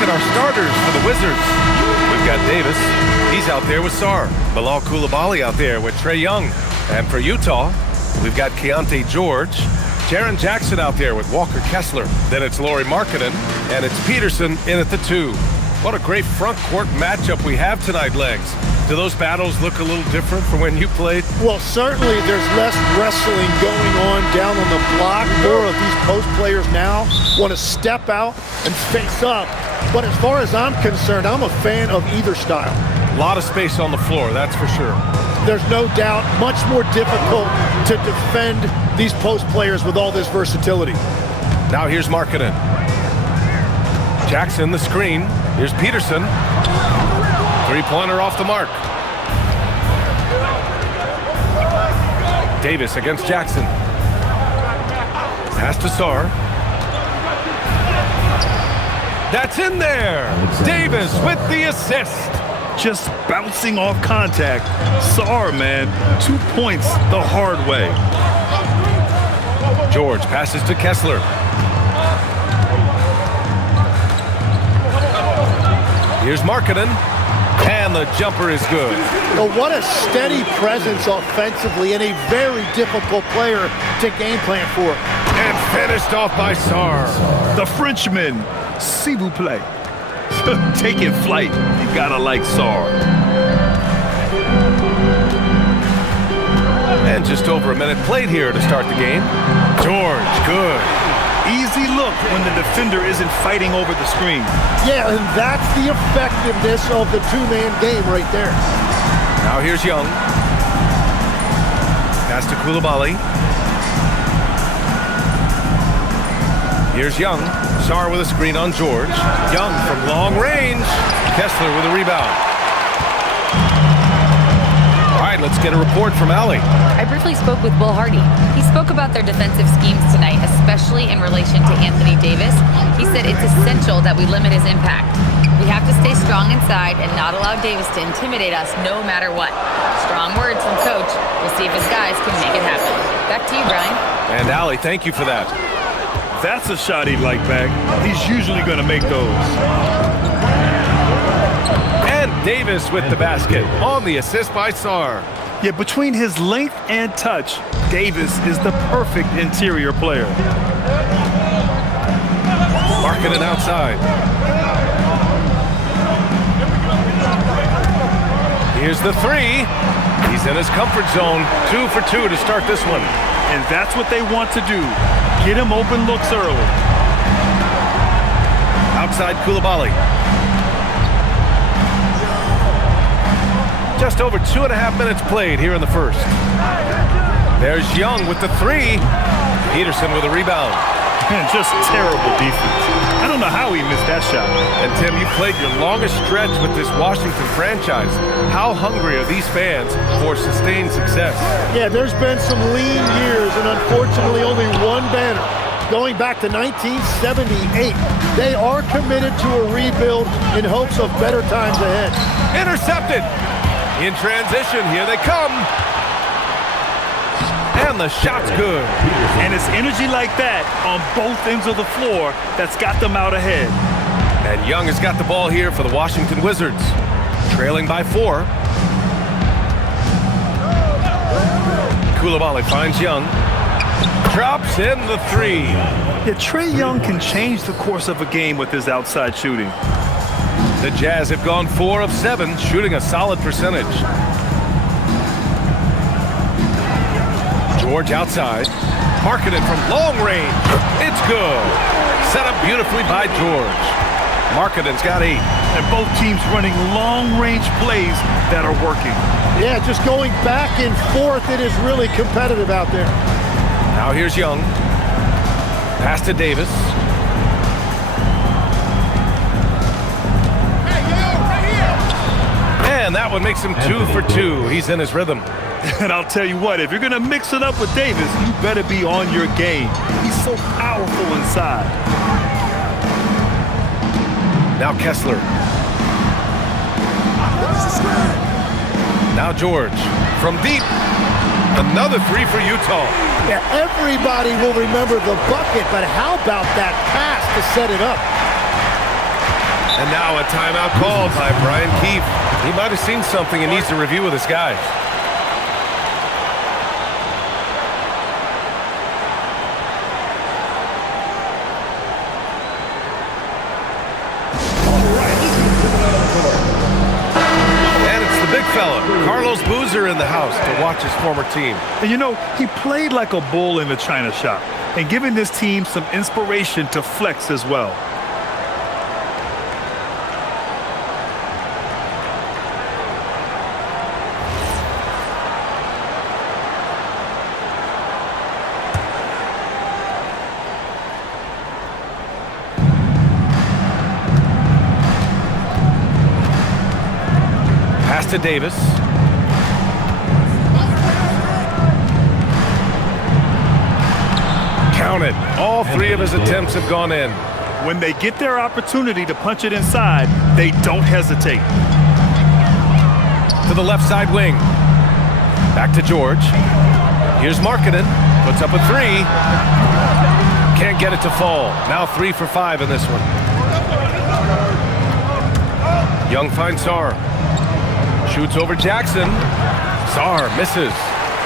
at our starters for the Wizards. We've got Davis. He's out there with Sarr. Bilal Coulibaly out there with Trae Young. And for Utah, we've got Keontae George. Jaren Jackson out there with Walker Kessler. Then it's Lauri Markkanen, and it's Peterson in at the 2. What a great front court matchup we have tonight, Legs. Do those battles look a little different from when you played? Well, certainly there's less wrestling going on down on the block. More of these post players now want to step out and face up. But as far as I'm concerned, I'm a fan of either style. A lot of space on the floor, that's for sure. There's no doubt much more difficult to defend these post players with all this versatility. Now here's Markkanen. Jackson, the screen. Here's Peterson. Three-pointer off the mark. Davis against Jackson. Pass to Sarr. That's in there. Davis with the assist. Just bouncing off contact. Sarr, man, 2 points the hard way. George passes to Kessler. Here's Markkanen. And the jumper is good. Well, what a steady presence offensively and a very difficult player to game plan for. And finished off by Sarr. The Frenchman, s'il vous plaît. Taking flight, you gotta like Sarr. And just over a minute played here to start the game. George, good. Easy look when the defender isn't fighting over the screen. Yeah, and that's the effectiveness of the two-man game right there. Now here's Young. Pass to Coulibaly. Here's Young. Sarr with a screen on George. Young from long range. Kessler with a rebound. All right, let's get a report from Allie. I briefly spoke with Will Hardy. He spoke about their defensive schemes tonight, especially in relation to Anthony Davis. He said it's essential that we limit his impact. We have to stay strong inside and not allow Davis to intimidate us no matter what. Strong words from Coach. We'll see if his guys can make it happen. Back to you, Brian. And Allie, thank you for that. That's a shot he'd like back. He's usually going to make those. And Davis with the basket on the assist by Sarr. Yeah, between his length and touch, Davis is the perfect interior player. Markkanen outside. Here's the 3. He's in his comfort zone. 2 for 2 to start this one. And that's what they want to do. Get him open looks early. Outside Coulibaly. Just over 2.5 minutes played here in the first. There's Young with the 3. Peterson with a rebound. Man, just terrible defense. I don't know how he missed that shot. And Tim, you played your longest stretch with this Washington franchise. How hungry are these fans for sustained success? Yeah, there's been some lean years and unfortunately only one banner. Going back to 1978, they are committed to a rebuild in hopes of better times ahead. Intercepted. In transition, here they come. And the shot's good. And it's energy like that on both ends of the floor that's got them out ahead. And Young has got the ball here for the Washington Wizards. Trailing by 4. Coulibaly finds Young. Drops in the 3. Yeah, Trae Young can change the course of a game with his outside shooting. The Jazz have gone 4 of 7, shooting a solid percentage. George outside. Markkanen from long range. It's good. Set up beautifully by George. Markkanen's got 8. And both teams running long-range plays that are working. Yeah, just going back and forth, it is really competitive out there. Now here's Young. Pass to Davis. And that one makes him 2 for 2. He's in his rhythm. And I'll tell you what, if you're going to mix it up with Davis, you better be on your game. He's so powerful inside. Now Kessler. Now George. From deep. Another 3 for Utah. Yeah, everybody will remember the bucket, but how about that pass to set it up? And now a timeout called by Brian Keefe. He might have seen something and needs to review with his guys. And it's the big fella, Carlos Boozer, in the house to watch his former team. And you know, he played like a bull in the China shop and giving this team some inspiration to flex as well. To Davis. Counted. All three of his attempts have gone in. When they get their opportunity to punch it inside, they don't hesitate. To the left side wing. Back to George. Here's Markkanen. Puts up a three. Can't get it to fall. Now 3 for 5 in this one. Young finds Sarr. Shoots over Jackson. Sarr misses.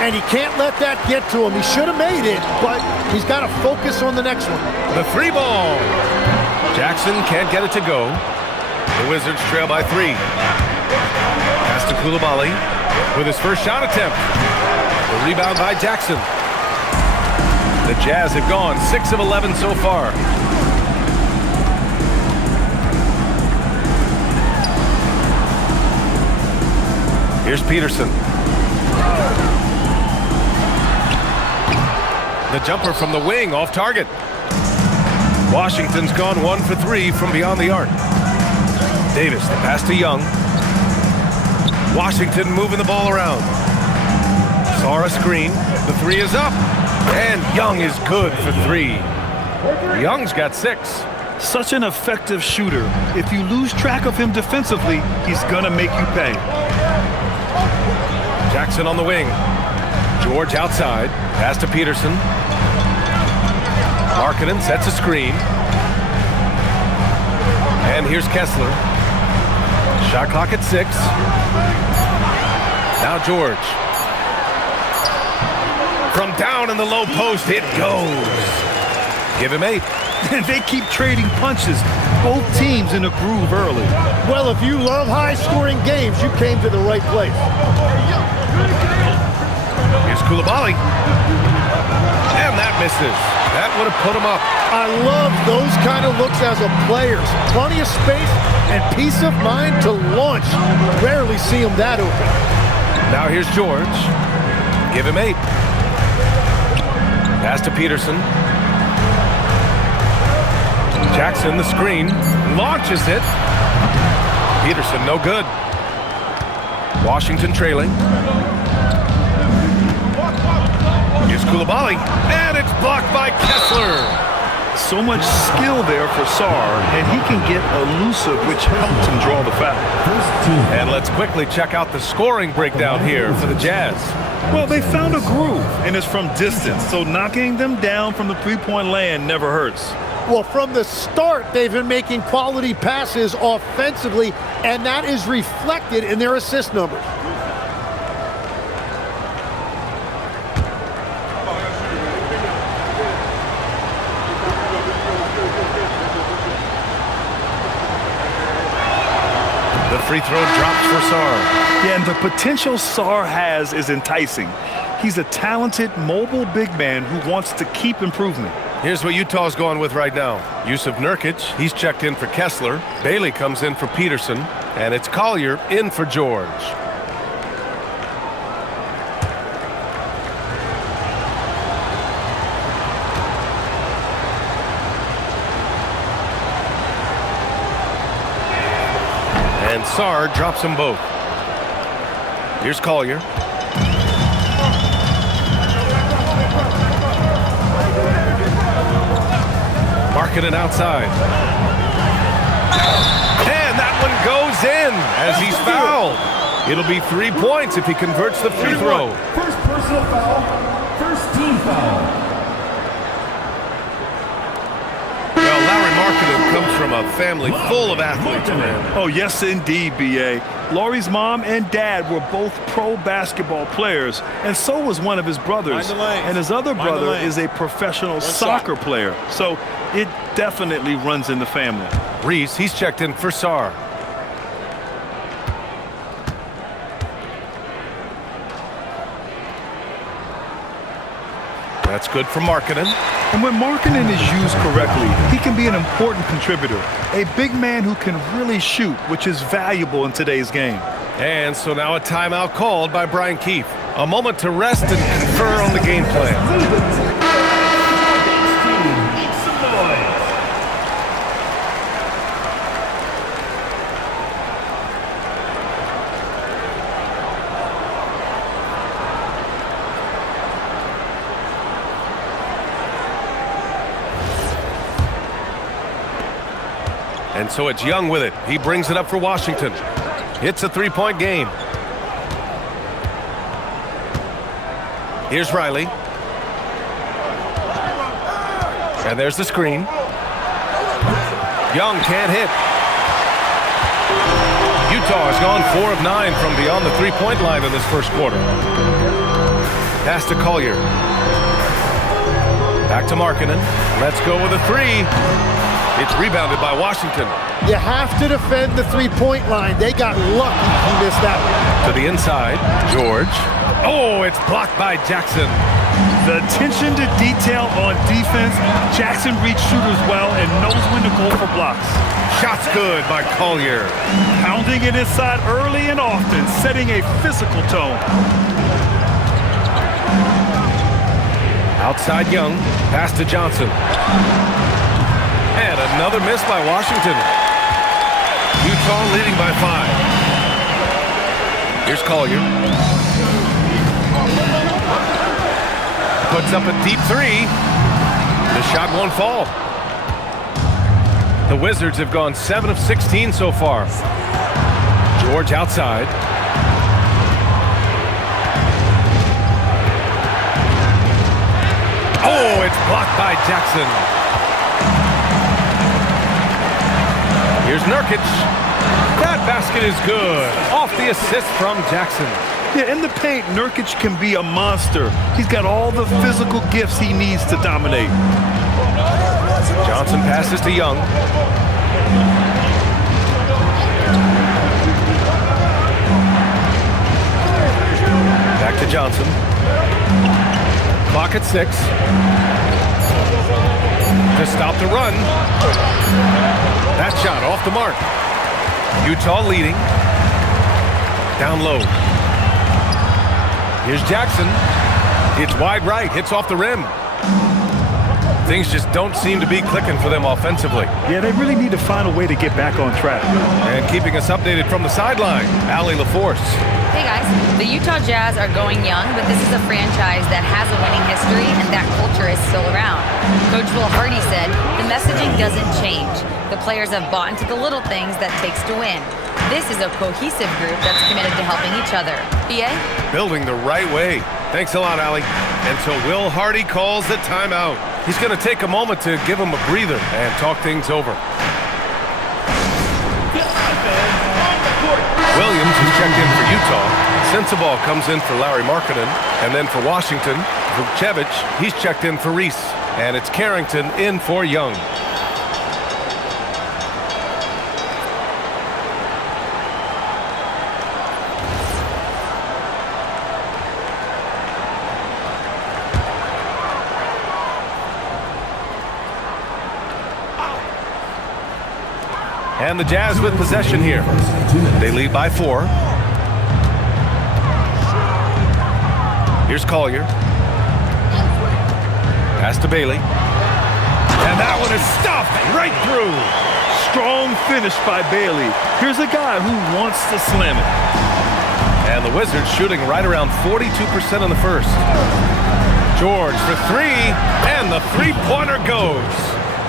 And he can't let that get to him. He should have made it, but he's got to focus on the next one. The 3 ball. Jackson can't get it to go. The Wizards trail by 3. Pass to Coulibaly with his first shot attempt. The rebound by Jackson. The Jazz have gone 6 of 11 so far. Here's Peterson. The jumper from the wing off target. Washington's gone 1 for 3 from beyond the arc. Davis, the pass to Young. Washington moving the ball around. Sarr a screen. The 3 is up. And Young is good for 3. Young's got 6. Such an effective shooter. If you lose track of him defensively, he's gonna make you pay. Jackson on the wing. George outside. Pass to Peterson. Markkanen sets a screen. And here's Kessler. Shot clock at 6. Now George. From down in the low post, it goes. Give him 8. And they keep trading punches. Both teams in a groove early. Well, if you love high-scoring games, you came to the right place. Here's Coulibaly. And that misses. That would have put him up. I love those kind of looks as a player. Plenty of space and peace of mind to launch. Rarely see him that open. Now here's George. Give him 8. Pass to Peterson. Jackson, the screen, launches it. Peterson, no good. Washington trailing. Here's Coulibaly, and it's blocked by Kessler. So much skill there for Sarr, and he can get elusive, which helps him draw the foul. And let's quickly check out the scoring breakdown here for the Jazz. Well, they found a groove, and it's from distance, so knocking them down from the three-point land never hurts. Well, from the start, they've been making quality passes offensively, and that is reflected in their assist numbers. The free throw drops for Sarr. Yeah, and the potential Sarr has is enticing. He's a talented, mobile big man who wants to keep improving. Here's what Utah's going with right now. Yusuf Nurkic, he's checked in for Kessler. Bailey comes in for Peterson. And it's Collier in for George. And Sarr drops them both. Here's Collier. Markkanen outside. And that one goes in as he's fouled. It'll be 3 points if he converts the free throw. First personal foul, first team foul. Well, Larry Markkanen comes from a family full of athletes, man. Oh, yes, indeed, B.A. Laurie's mom and dad were both pro basketball players, and so was one of his brothers. And his other brother is a professional soccer player. So it definitely runs in the family. Reese, he's checked in for Sarr. That's good for Markkanen. And when Markkanen is used correctly, he can be an important contributor. A big man who can really shoot, which is valuable in today's game. And so now a timeout called by Brian Keefe. A moment to rest and confer on the game plan. And so it's Young with it. He brings it up for Washington. It's a three-point game. Here's Riley. And there's the screen. Young can't hit. Utah has gone 4 of 9 from beyond the three-point line in this first quarter. Pass to Collier. Back to Markkanen. Let's go with a three. It's rebounded by Washington. You have to defend the three-point line. They got lucky he missed that one. To the inside, George. Oh, it's blocked by Jackson. The attention to detail on defense. Jackson reads shooters well and knows when to go for blocks. Shot's good by Collier. Pounding it inside early and often, setting a physical tone. Outside Young. Pass to Johnson. And another miss by Washington. Utah leading by 5. Here's Collier. Puts up a deep three. The shot won't fall. The Wizards have gone 7 of 16 so far. George outside. Oh, it's blocked by Jackson. Here's Nurkic. That basket is good. Off the assist from Jackson. Yeah, in the paint, Nurkic can be a monster. He's got all the physical gifts he needs to dominate. Johnson passes to Young. Back to Johnson. Clock at 6. To stop the run. That shot off the mark. Utah leading. Down low. Here's Jackson. It's wide right. Hits off the rim. Things just don't seem to be clicking for them offensively. Yeah, they really need to find a way to get back on track. And keeping us updated from the sideline, Allie LaForce. Hey guys, the Utah Jazz are going young, but this is a franchise that has a winning history and that culture is still around. Coach Will Hardy said, the messaging doesn't change. The players have bought into the little things that takes to win. This is a cohesive group that's committed to helping each other. BA? Building the right way. Thanks a lot, Allie. And so Will Hardy calls the timeout. He's going to take a moment to give him a breather and talk things over. Williams is checked in for Utah. Sensabaugh comes in for Larry Markkanen. And then for Washington, Vukcevic, he's checked in for Reese. And it's Carrington in for Young. And the Jazz with possession here. They lead by 4. Here's Collier. Pass to Bailey. And that one is stuffed right through. Strong finish by Bailey. Here's a guy who wants to slam it. And the Wizards shooting right around 42% in the first. George for 3, and the three-pointer goes.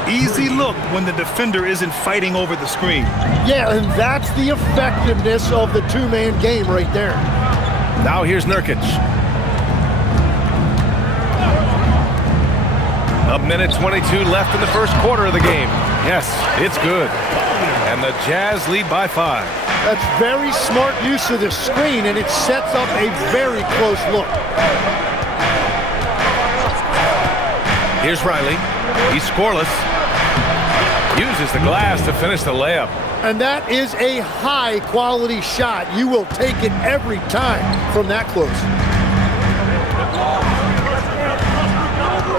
Easy look when the defender isn't fighting over the screen. Yeah, and that's the effectiveness of the two-man game right there. Now here's Nurkic. A minute 22 left in the first quarter of the game. Yes, it's good. And the Jazz lead by 5. That's very smart use of the screen, and it sets up a very close look. Here's Riley. He's scoreless. Uses the glass to finish the layup. And that is a high-quality shot. You will take it every time from that close.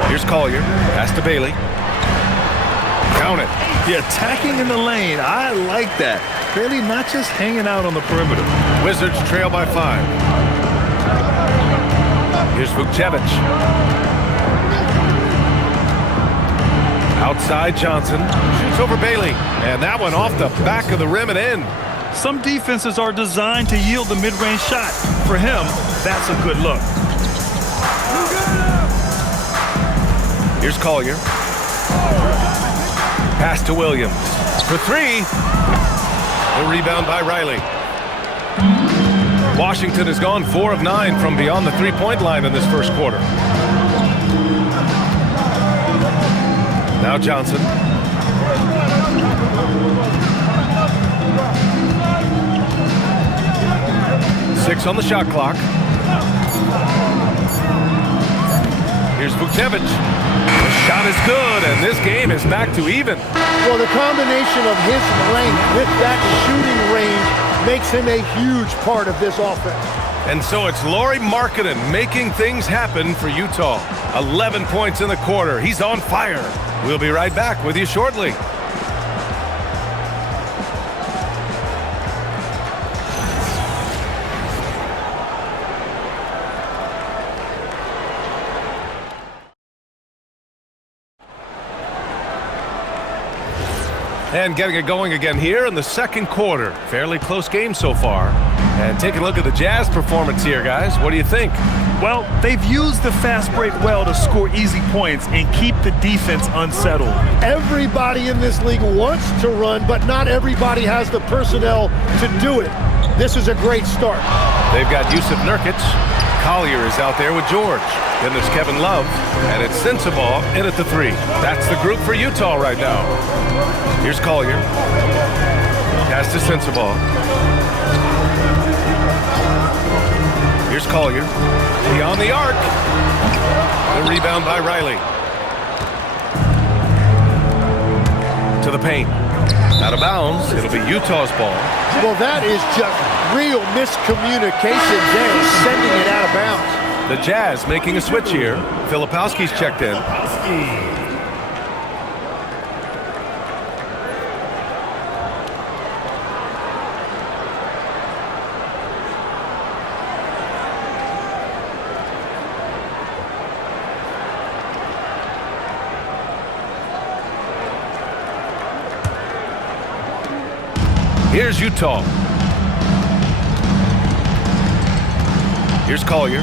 Here's Collier. Pass to Bailey. Count it. Yeah, attacking in the lane. I like that. Bailey not just hanging out on the perimeter. Wizards trail by 5. Here's Vukcevic. Outside Johnson. Shoots over Bailey. And that one off the back of the rim and in. Some defenses are designed to yield the mid-range shot. For him, that's a good look. Here's Collier. Pass to Williams. For 3. The rebound by Riley. Washington has gone 4 of 9 from beyond the three-point line in this first quarter. Now Johnson. Six on the shot clock. Here's Vukcevic. The shot is good, and this game is back to even. Well, the combination of his length with that shooting range makes him a huge part of this offense. And so it's Lauri Markkanen making things happen for Utah. 11 points in the quarter. He's on fire. We'll be right back with you shortly. And getting it going again here in the second quarter. Fairly close game so far. And take a look at the Jazz performance here, guys. What do you think? Well, they've used the fast break well to score easy points and keep the defense unsettled. Everybody in this league wants to run, but not everybody has the personnel to do it. This is a great start. They've got Yusuf Nurkic. Collier is out there with George. Then there's Kevin Love. And it's Sensabaugh in at the 3. That's the group for Utah right now. Here's Collier. Pass to Sensabaugh. Here's Collier. Beyond the arc. The rebound by Riley. To the paint. Out of bounds. It'll be Utah's ball. Well, that is just real miscommunication there, sending it out of bounds. The Jazz making a switch here. Filipowski's checked in. Here's Utah. Here's Collier.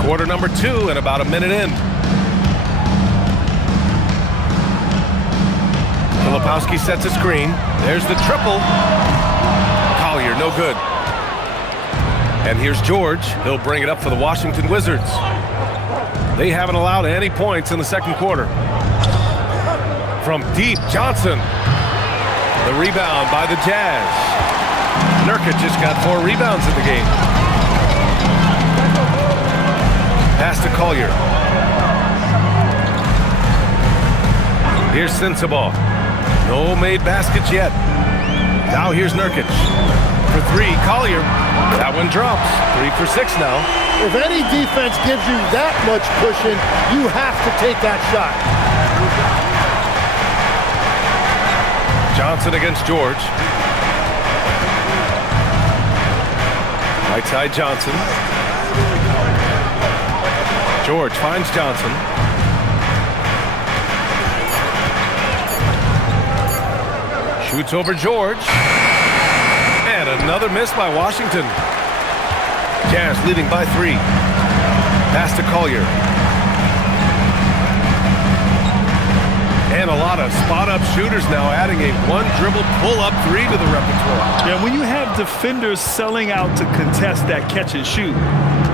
Quarter number 2 and about a minute in. Filipowski sets a screen. There's the triple. Collier, no good. And here's George. He'll bring it up for the Washington Wizards. They haven't allowed any points in the second quarter. From deep, Johnson. The rebound by the Jazz. Nurkic just got 4 rebounds in the game. Pass to Collier. Here's Sensabaugh. No made baskets yet. Now here's Nurkic. For 3, Collier. That one drops. 3 for 6 now. If any defense gives you that much cushion, you have to take that shot. Johnson against George. Right side Johnson. George finds Johnson. Shoots over George. And another miss by Washington. Jazz leading by 3. Pass to Collier. And a lot of spot-up shooters now, adding a one-dribble pull-up 3 to the repertoire. Yeah, when you have defenders selling out to contest that catch and shoot,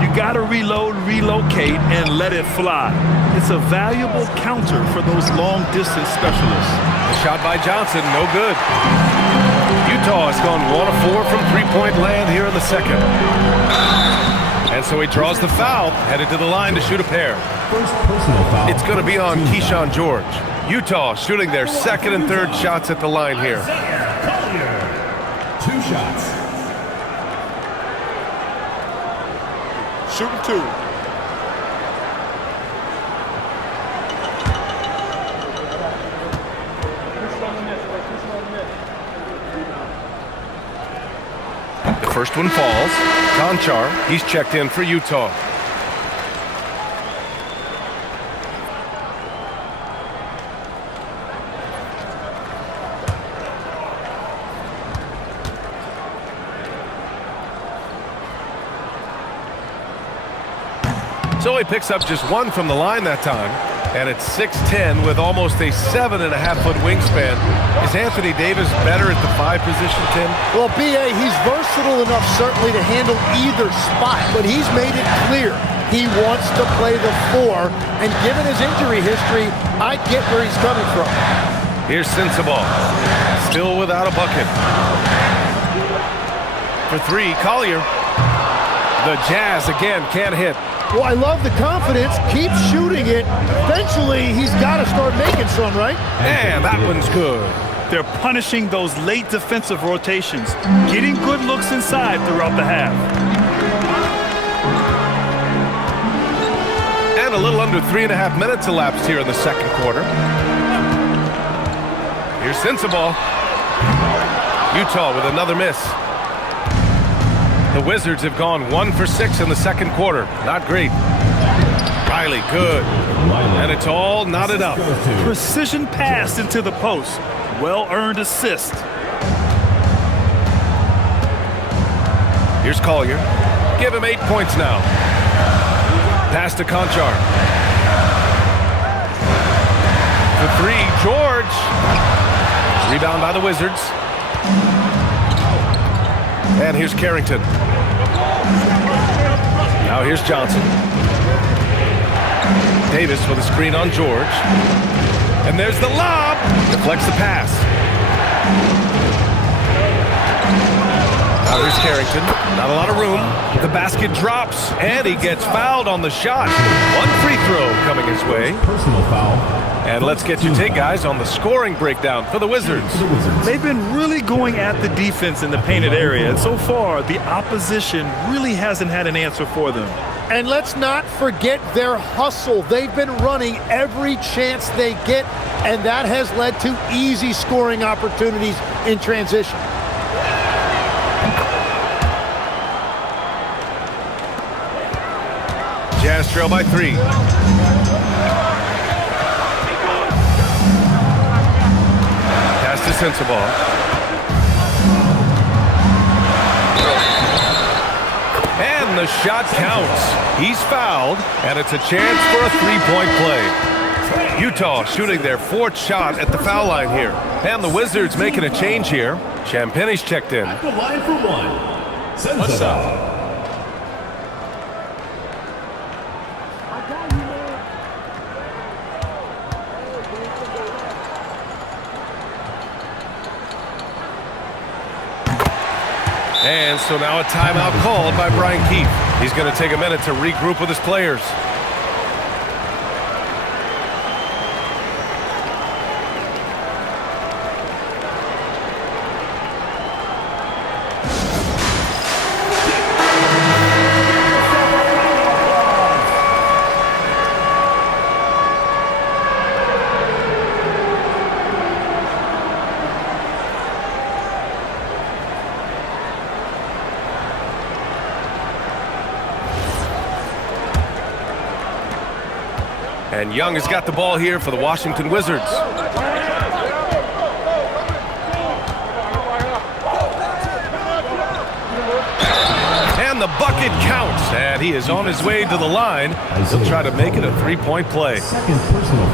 you got to reload, relocate, and let it fly. It's a valuable counter for those long-distance specialists. The shot by Johnson, no good. Utah has gone 1 of 4 from three-point land here in the second. And so he draws the foul, headed to the line to shoot a pair. First personal foul. It's going to be on Keyshawn George. Utah shooting their second and third shots at the line here. 2 shots. Shooting 2. The first one falls. Conchar, he's checked in for Utah. So he picks up just 1 from the line that time. And it's 6'10" with almost a 7.5-foot wingspan. Is Anthony Davis better at the 5 position, Tim? Well, B.A., he's versatile enough certainly to handle either spot, but he's made it clear he wants to play the 4, and given his injury history, I get where he's coming from. Here's Sensabaugh, still without a bucket. For 3, Collier. The Jazz again can't hit. Well, I love the confidence. Keep shooting it. Eventually, he's got to start making some, right? And that one's good. They're punishing those late defensive rotations, getting good looks inside throughout the half. And a little under 3.5 minutes elapsed here in the second quarter. Here's Sensabaugh. Utah with another miss. The Wizards have gone 1 for 6 in the second quarter. Not great. Riley, good. And it's all knotted up. Precision pass into the post. Well-earned assist. Here's Collier. Give him 8 points now. Pass to Conchar. For 3, George. Rebound by the Wizards. And here's Carrington. Now here's Johnson. Davis with a screen on George. And there's the lob. Deflects the pass. Now here's Carrington. Not a lot of room. The basket drops, and he gets fouled on the shot. 1 free throw coming his way. Personal foul. And let's get your take, guys, on the scoring breakdown for the Wizards. They've been really going at the defense in the painted area, and so far, the opposition really hasn't had an answer for them. And let's not forget their hustle. They've been running every chance they get, and that has led to easy scoring opportunities in transition. Jazz trail by 3. To Sensabaugh. And the shot counts. He's fouled, and it's a chance for a 3-point play. Utah shooting their 4th shot at the foul line here. And the Wizards making a change here. Champagne's checked in. At the line for 1. Sensabaugh. And so now a timeout called by Brian Keefe. He's going to take a minute to regroup with his players. And Young has got the ball here for the Washington Wizards. And the bucket counts. And he is on his way to the line. He'll try to make it a 3-point play.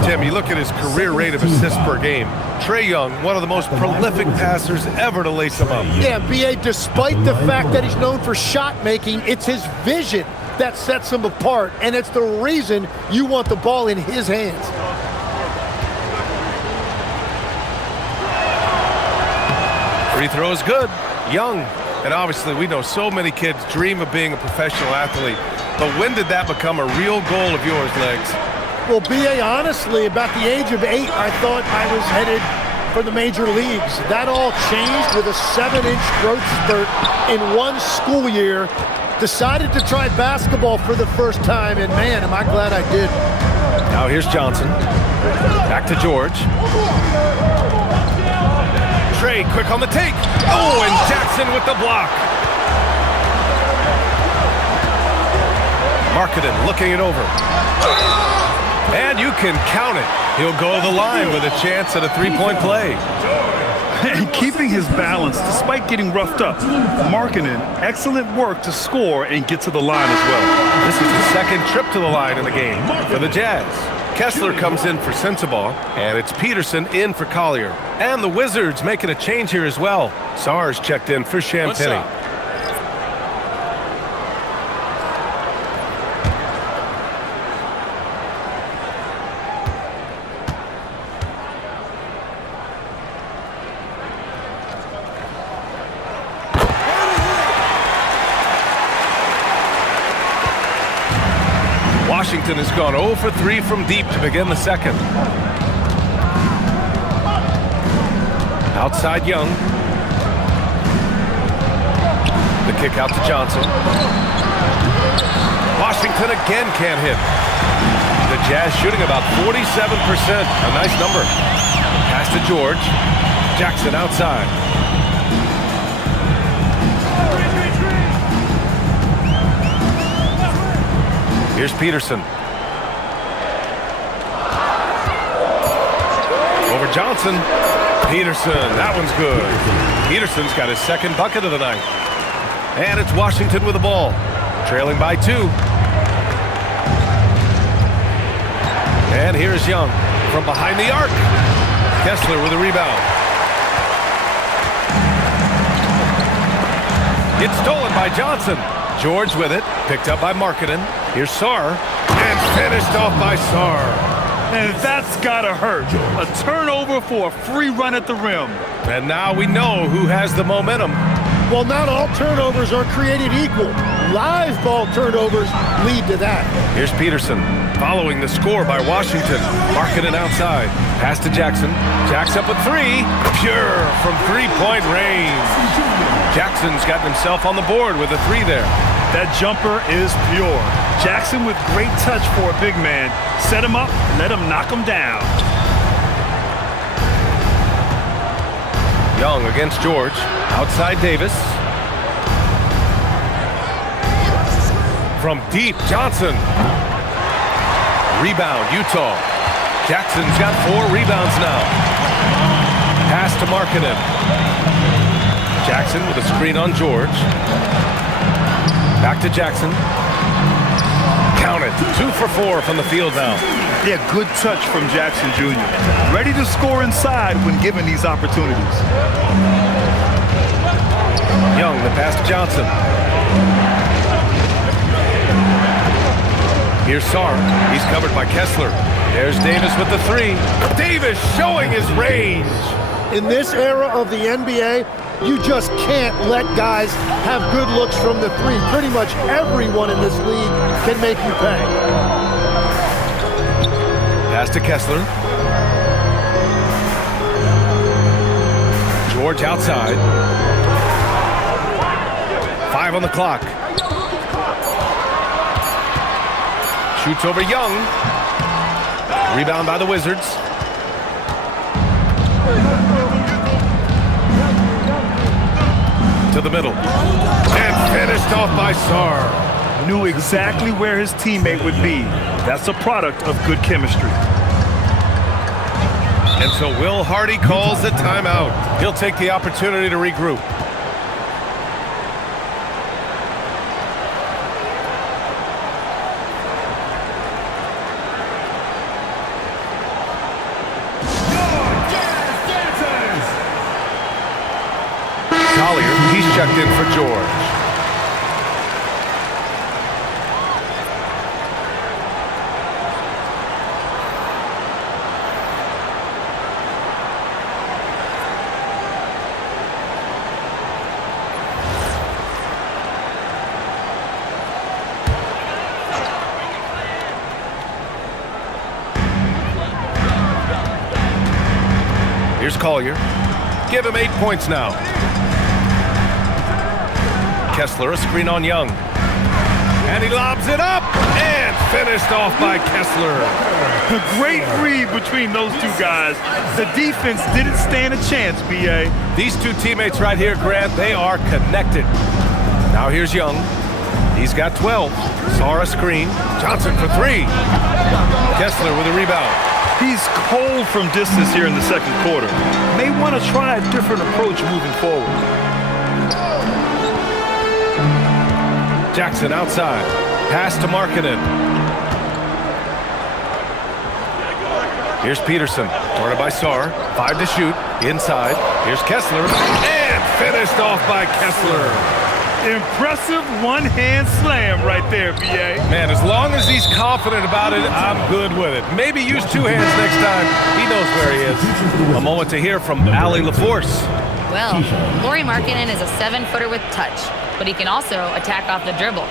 Tim, you look at his career rate of assists per game. Trae Young, one of the most prolific passers ever to lace him up. Yeah, B.A., despite the fact that he's known for shot making, it's his vision that sets him apart, and it's the reason you want the ball in his hands. Free throw is good. Young. And obviously, we know so many kids dream of being a professional athlete. But when did that become a real goal of yours, Legs? Well, B.A., honestly, about the age of 8, I thought I was headed for the major leagues. That all changed with a 7-inch growth spurt in one school year. Decided to try basketball for the first time, and man, am I glad I did. Now here's Johnson. Back to George. Trey, quick on the take. Oh, and Jackson with the block. Marketing looking it over. And you can count it. He'll go to the line with a chance at a three-point play. And keeping his balance despite getting roughed up. Markkanen, excellent work to score and get to the line as well. This is the second trip to the line in the game for the Jazz. Kessler comes in for Sensabaugh, and it's Peterson in for Collier. And the Wizards making a change here as well. Sar's checked in for Champagny. Washington has gone 0 for 3 from deep to begin the second. Outside Young. The kick out to Johnson. Washington again can't hit. The Jazz shooting about 47%. A nice number. Pass to George. Jackson outside. Here's Peterson. Over Johnson. Peterson, that one's good. Peterson's got his second bucket of the night. And it's Washington with the ball. Trailing by 2. And here's Young from behind the arc. Kessler with a rebound. It's stolen by Johnson. George with it. Picked up by Markkanen. Here's Sar. And finished off by Sar. And that's gotta hurt. A turnover for a free run at the rim. And now we know who has the momentum. Well, not all turnovers are created equal. Live ball turnovers lead to that. Here's Peterson following the score by Washington. Markkanen outside. Pass to Jackson. Jack's up a 3. Pure from three-point range. Jackson's gotten himself on the board with a 3 there. That jumper is pure. Jackson with great touch for a big man. Set him up, let him knock him down. Young against George. Outside Davis. From deep, Johnson. Rebound, Utah. Jackson's got 4 rebounds now. Pass to Markkanen. Jackson with a screen on George. Back to Jackson. Count it. 2 for 4 from the field now. Yeah, good touch from Jackson Jr. Ready to score inside when given these opportunities. Young, the pass to Johnson. Here's Sar. He's covered by Kessler. There's Davis with the 3. Davis showing his range. In this era of the NBA, you just can't let guys have good looks from the 3. Pretty much everyone in this league can make you pay. Pass to Kessler. George outside. 5 on the clock. Shoots over Young. Rebound by the Wizards. To the middle. And finished off by Sar. Knew exactly where his teammate would be. That's a product of good chemistry. And so Will Hardy calls the timeout. He'll take the opportunity to regroup. Collier, he's checked in for George. Here's Collier. Give him 8 points now. Kessler, a screen on Young. And he lobs it up and finished off by Kessler. A great read between those two guys. The defense didn't stand a chance, B.A. These two teammates right here, Grant, they are connected. Now here's Young. He's got 12. Saw a screen. Johnson for 3. Kessler with a rebound. He's cold from distance here in the second quarter. May want to try a different approach moving forward. Jackson outside. Pass to Markkanen. Here's Peterson. Guarded by Sarr. 5 to shoot. Inside. Here's Kessler. And finished off by Kessler. Impressive one-hand slam right there, B.A. Man, as long as he's confident about it, I'm good with it. Maybe use 2 hands next time. He knows where he is. A moment to hear from Allie LaForce. Well, Lauri Markkanen is a 7-footer with touch, but he can also attack off the dribble.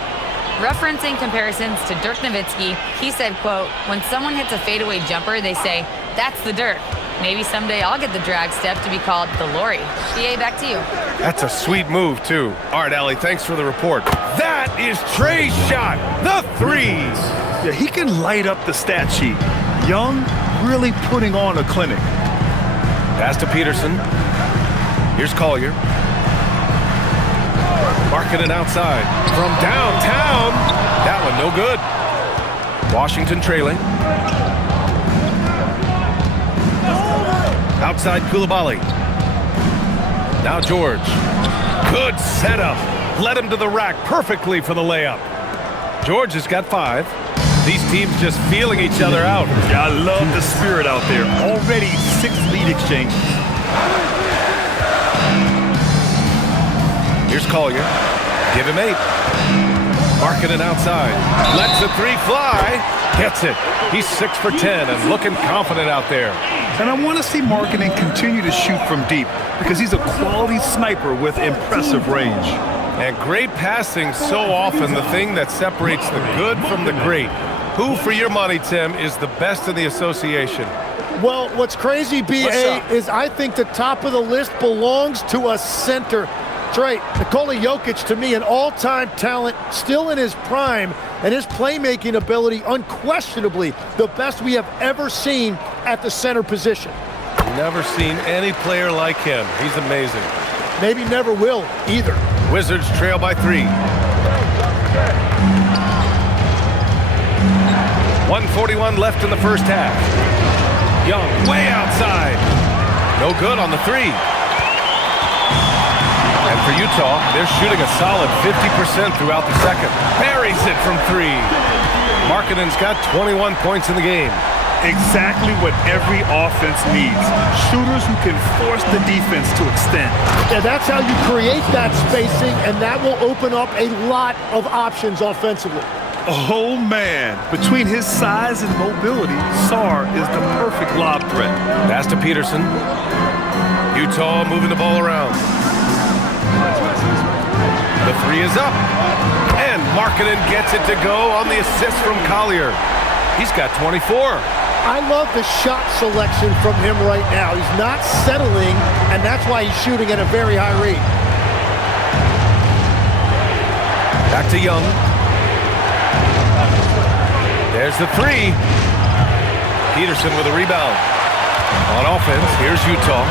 Referencing comparisons to Dirk Nowitzki, he said, quote, "When someone hits a fadeaway jumper, they say, 'That's the Dirk.' Maybe someday I'll get the drag step to be called the Lauri." BA, back to you. That's a sweet move, too. All right, Allie, thanks for the report. That is Trey's shot. The 3. Yeah, he can light up the stat sheet. Young really putting on a clinic. Pass to Peterson. Here's Collier. Markkanen outside. From downtown. That one no good. Washington trailing. Outside Koulibaly. Now George. Good setup. Led him to the rack perfectly for the layup. George has got 5. These teams just feeling each other out. Yeah, I love the spirit out there. Already 6 lead exchanges. Here's Collier. Give him 8. Markkanen outside. Lets the 3 fly. Gets it. He's 6 for 10 and looking confident out there. And I want to see Markkanen continue to shoot from deep because he's a quality sniper with impressive range. And great passing, so often the thing that separates the good from the great. Who, for your money, Tim, is the best in the association? Well, what's crazy, B.A., is I think the top of the list belongs to a center. Trey, Nikola Jokic, to me, an all-time talent, still in his prime, and his playmaking ability, unquestionably, the best we have ever seen at the center position. Never seen any player like him. He's amazing. Maybe never will, either. Wizards trail by 3. 1:41 left in the first half. Young, way outside. No good on the 3. And for Utah, they're shooting a solid 50% throughout the second. Buries it from 3. Markkanen's got 21 points in the game. Exactly what every offense needs. Shooters who can force the defense to extend. Yeah, that's how you create that spacing, and that will open up a lot of options offensively. Oh, man. Between his size and mobility, Sarr is the perfect lob threat. Pass to Peterson. Utah moving the ball around. The 3 is up. And Markkanen gets it to go on the assist from Collier. He's got 24. I love the shot selection from him right now. He's not settling, and that's why he's shooting at a very high rate. Back to Young. There's the 3. Peterson with a rebound. On offense, here's Utah.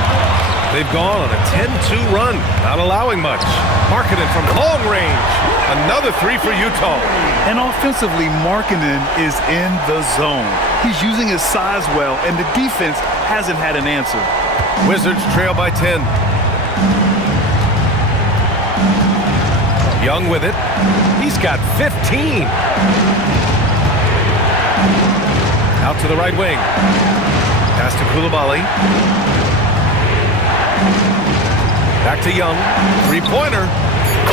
They've gone on a 10-2 run, not allowing much. Markkanen from long range. Another 3 for Utah. And offensively, Markkanen is in the zone. He's using his size well, and the defense hasn't had an answer. Wizards trail by 10. Young with it. He's got 15. Out to the right wing. Pass to Koulibaly. Back to Young. 3-pointer.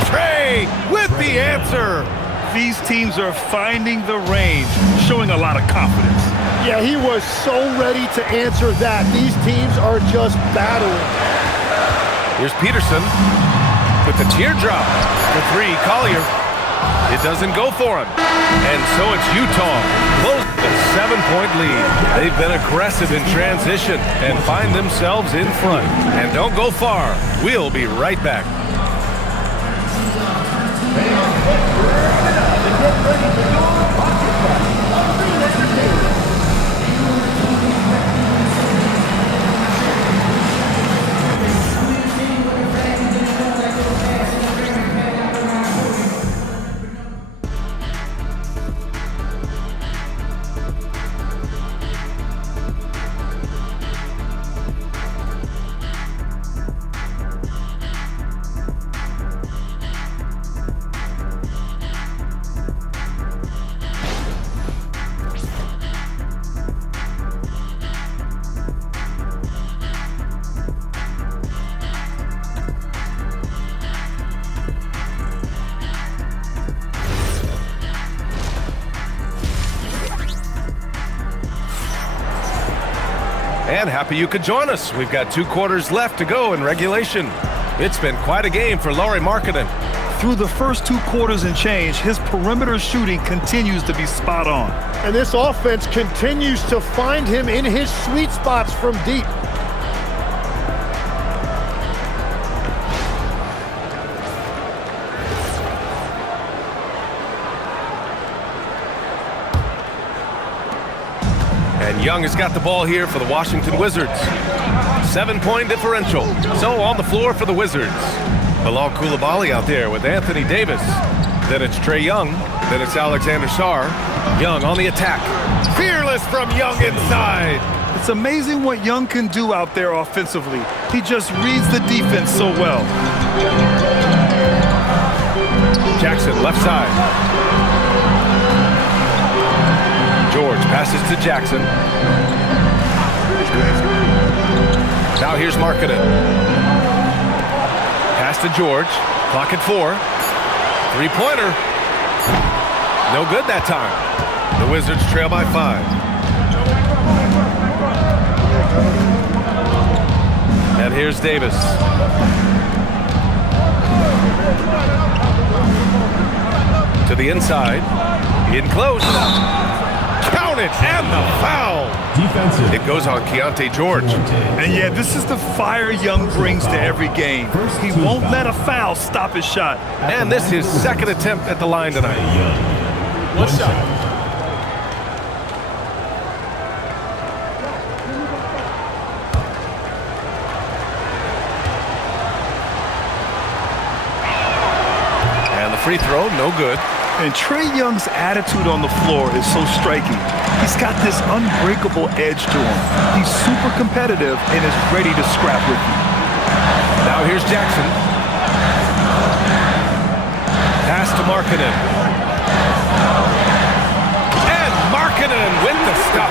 Trey with the answer. These teams are finding the range, showing a lot of confidence. Yeah, he was so ready to answer that. These teams are just battling. Here's Peterson with the teardrop. The 3, Collier. It doesn't go for him. And so it's Utah. Close to 7-point lead. They've been aggressive in transition and find themselves in front. And don't go far. We'll be right back. And happy you could join us. We've got 2 quarters left to go in regulation. It's been quite a game for Lauri Markkanen. Through the first 2 quarters and change, his perimeter shooting continues to be spot on. And this offense continues to find him in his sweet spots from deep. And Young has got the ball here for the Washington Wizards. 7-point differential. So on the floor for the Wizards. Bilal Coulibaly out there with Anthony Davis. Then it's Trae Young. Then it's Alexander Sarr. Young on the attack. Fearless from Young inside. It's amazing what Young can do out there offensively. He just reads the defense so well. Jackson left side. George passes to Jackson. Now here's Markkanen. Pass to George. Clock at 4. 3-pointer. No good that time. The Wizards trail by 5. And here's Davis. To the inside. In close. Count it, and the foul. Defensive. It goes on Keontae George. And yeah, this is the fire Young brings to every game. He won't let a foul stop his shot. And this is his 2nd attempt at the line tonight. One shot. And the free throw, no good. And Trae Young's attitude on the floor is so striking. He's got this unbreakable edge to him. He's super competitive and is ready to scrap with you. Now here's Jackson. Pass to Markkanen. And Markkanen with the stuff.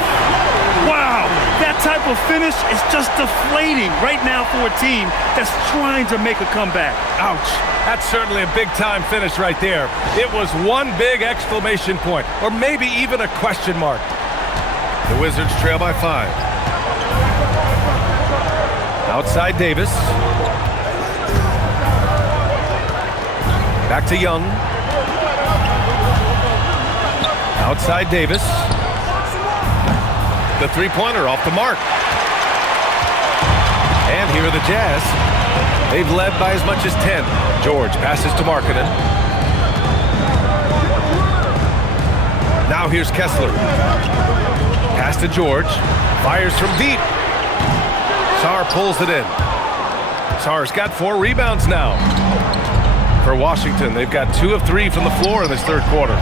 Wow, that type of finish is just deflating right now for a team that's trying to make a comeback. Ouch. That's certainly a big-time finish right there. It was one big exclamation point, or maybe even a question mark. The Wizards trail by 5. Outside Davis. Back to Young. Outside Davis. The 3-pointer off the mark. And here are the Jazz. They've led by as much as 10. George passes to Markkanen. Now here's Kessler. Pass to George. Fires from deep. Sarr pulls it in. Sarr's got 4 rebounds now. For Washington, they've got 2 of 3 from the floor in this 3rd quarter.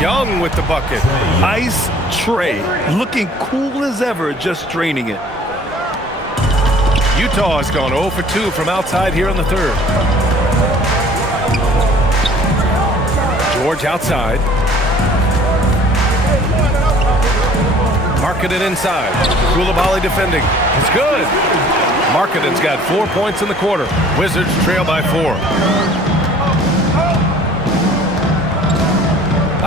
Young with the bucket. Ice Trae, looking cool as ever, just draining it. Utah has gone 0 for 2 from outside here in the 3rd. George outside. Markkanen inside. Coulibaly defending. It's good. Markkanen's got 4 points in the quarter. Wizards trail by 4.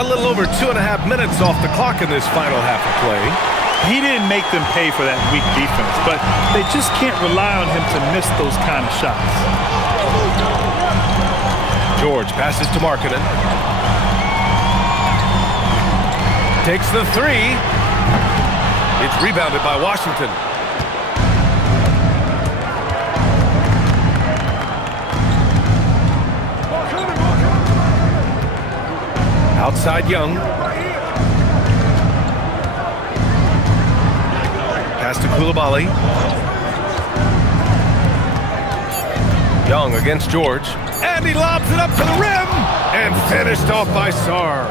A little over 2.5 minutes off the clock in this final half of play. He didn't make them pay for that weak defense, but they just can't rely on him to miss those kind of shots. George passes to Markkanen. Takes the 3. It's rebounded by Washington. Outside Young. Pass to Koulibaly. Young against George. And he lobs it up to the rim. And finished off by Sarr.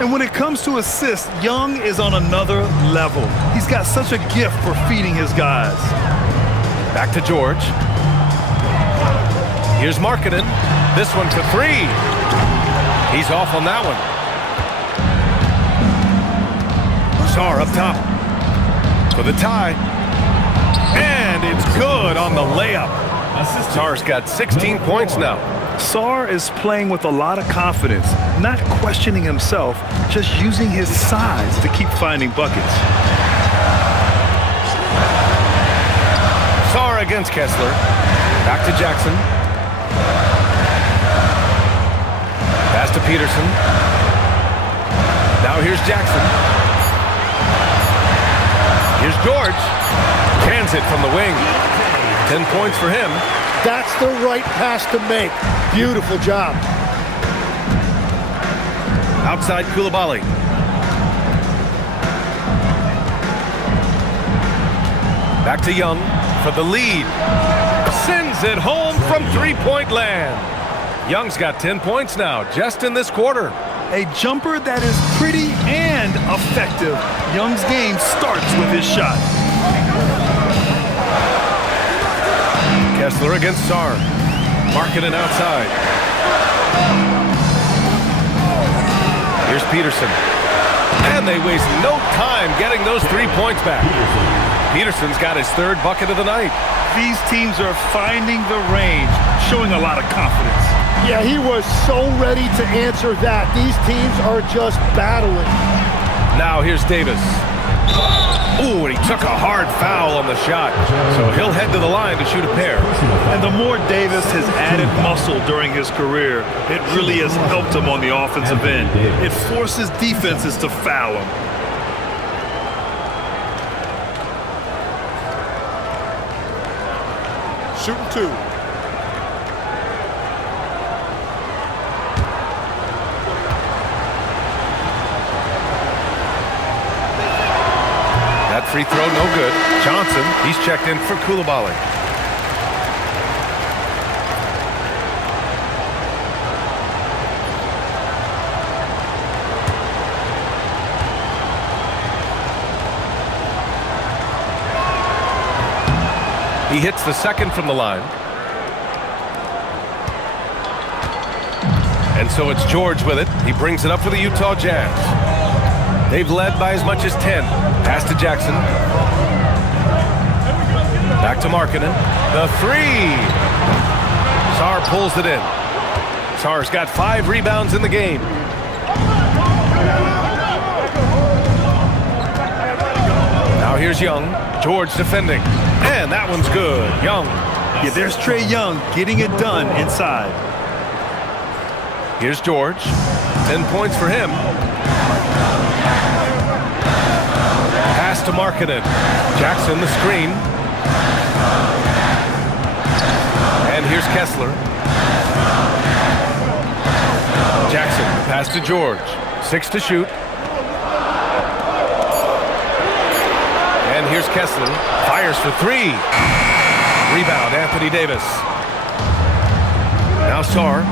And when it comes to assists, Young is on another level. He's got such a gift for feeding his guys. Back to George. Here's Markkanen. This one for three. He's off on that one. Sarr up top for the tie. And it's good on the layup. Sarr's got 16 points now. Sarr is playing with a lot of confidence, not questioning himself, just using his size to keep finding buckets. Sarr against Kessler. Back to Jackson. Pass to Peterson. Now here's Jackson. Here's George. Cans it from the wing. 10 points for him. That's the right pass to make. Beautiful job. Outside Koulibaly. Back to Young for the lead. Sends it home from three-point land. Young's got 10 points now, just in this quarter. A jumper that is pretty and effective. Young's game starts with his shot. Kessler against Sarr. Markkanen outside. Here's Peterson. And they waste no time getting those 3 points back. Peterson's got his third bucket of the night. These teams are finding the range, showing a lot of confidence. Yeah, he was so ready to answer that. These teams are just battling. Now here's Davis. Ooh, and he took a hard foul on the shot. So he'll head to the line to shoot a pair. And the more Davis has added muscle during his career, it really has helped him on the offensive end. It forces defenses to foul him. Shooting two. That free throw, no good. Johnson, he's checked in for Koulibaly. He hits the second from the line. And so it's George with it. He brings it up for the Utah Jazz. They've led by as much as 10. Pass to Jackson. Back to Markkanen. The three. Sarr pulls it in. Sarr's got 5 rebounds in the game. Now here's Young. George defending. And that one's good. Young. Yeah, there's Trae Young getting it done inside. Here's George. 10 points for him. Pass to Markkanen. Jackson the screen. And here's Kessler. Jackson, pass to George. 6 to shoot. And here's Kessler. Fires for 3. Rebound, Anthony Davis. Now Sarr.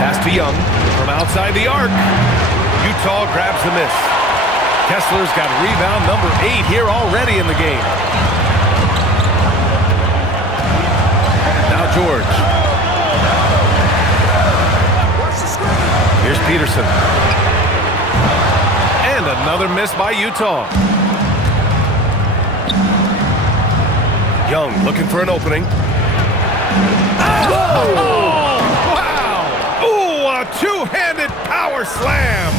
Pass to Young from outside the arc. Utah grabs the miss. Kessler's got rebound number 8 here already in the game. Now George. Here's Peterson. And another miss by Utah. Young looking for an opening. Oh, wow! Ooh, a two-handed power slam.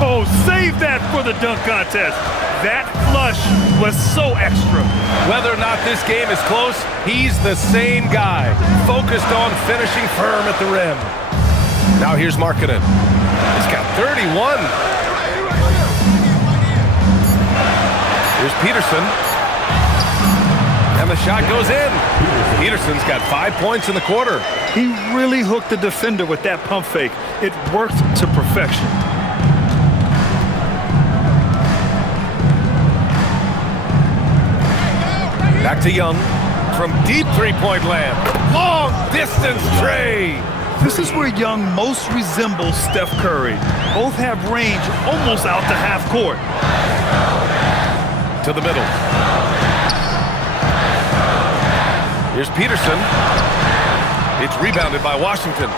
Oh, save that for the dunk contest. That flush was so extra. Whether or not this game is close, he's the same guy, focused on finishing firm at the rim. Now here's Markkanen. He's got 31. Here's Peterson. And the shot goes in. Peterson's got 5 points in the quarter. He really hooked the defender with that pump fake. It worked to perfection. Back to Young from deep three-point land. Long distance tray. This is where Young most resembles Steph Curry. Both have range almost out to half court. To the middle. Here's Peterson. It's rebounded by Washington.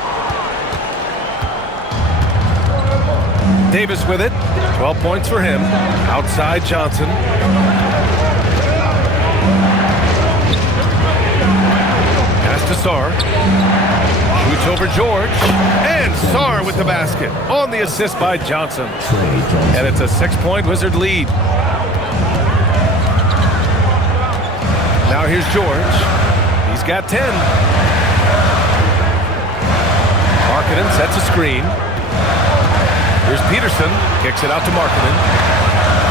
Davis with it. 12 points for him. Outside Johnson. Pass to Sarr. Shoots over George. And Sarr with the basket. On the assist by Johnson. And it's a 6-point Wizard lead. Now here's George. He's got 10. Markkanen sets a screen. Here's Peterson. Kicks it out to Markkanen.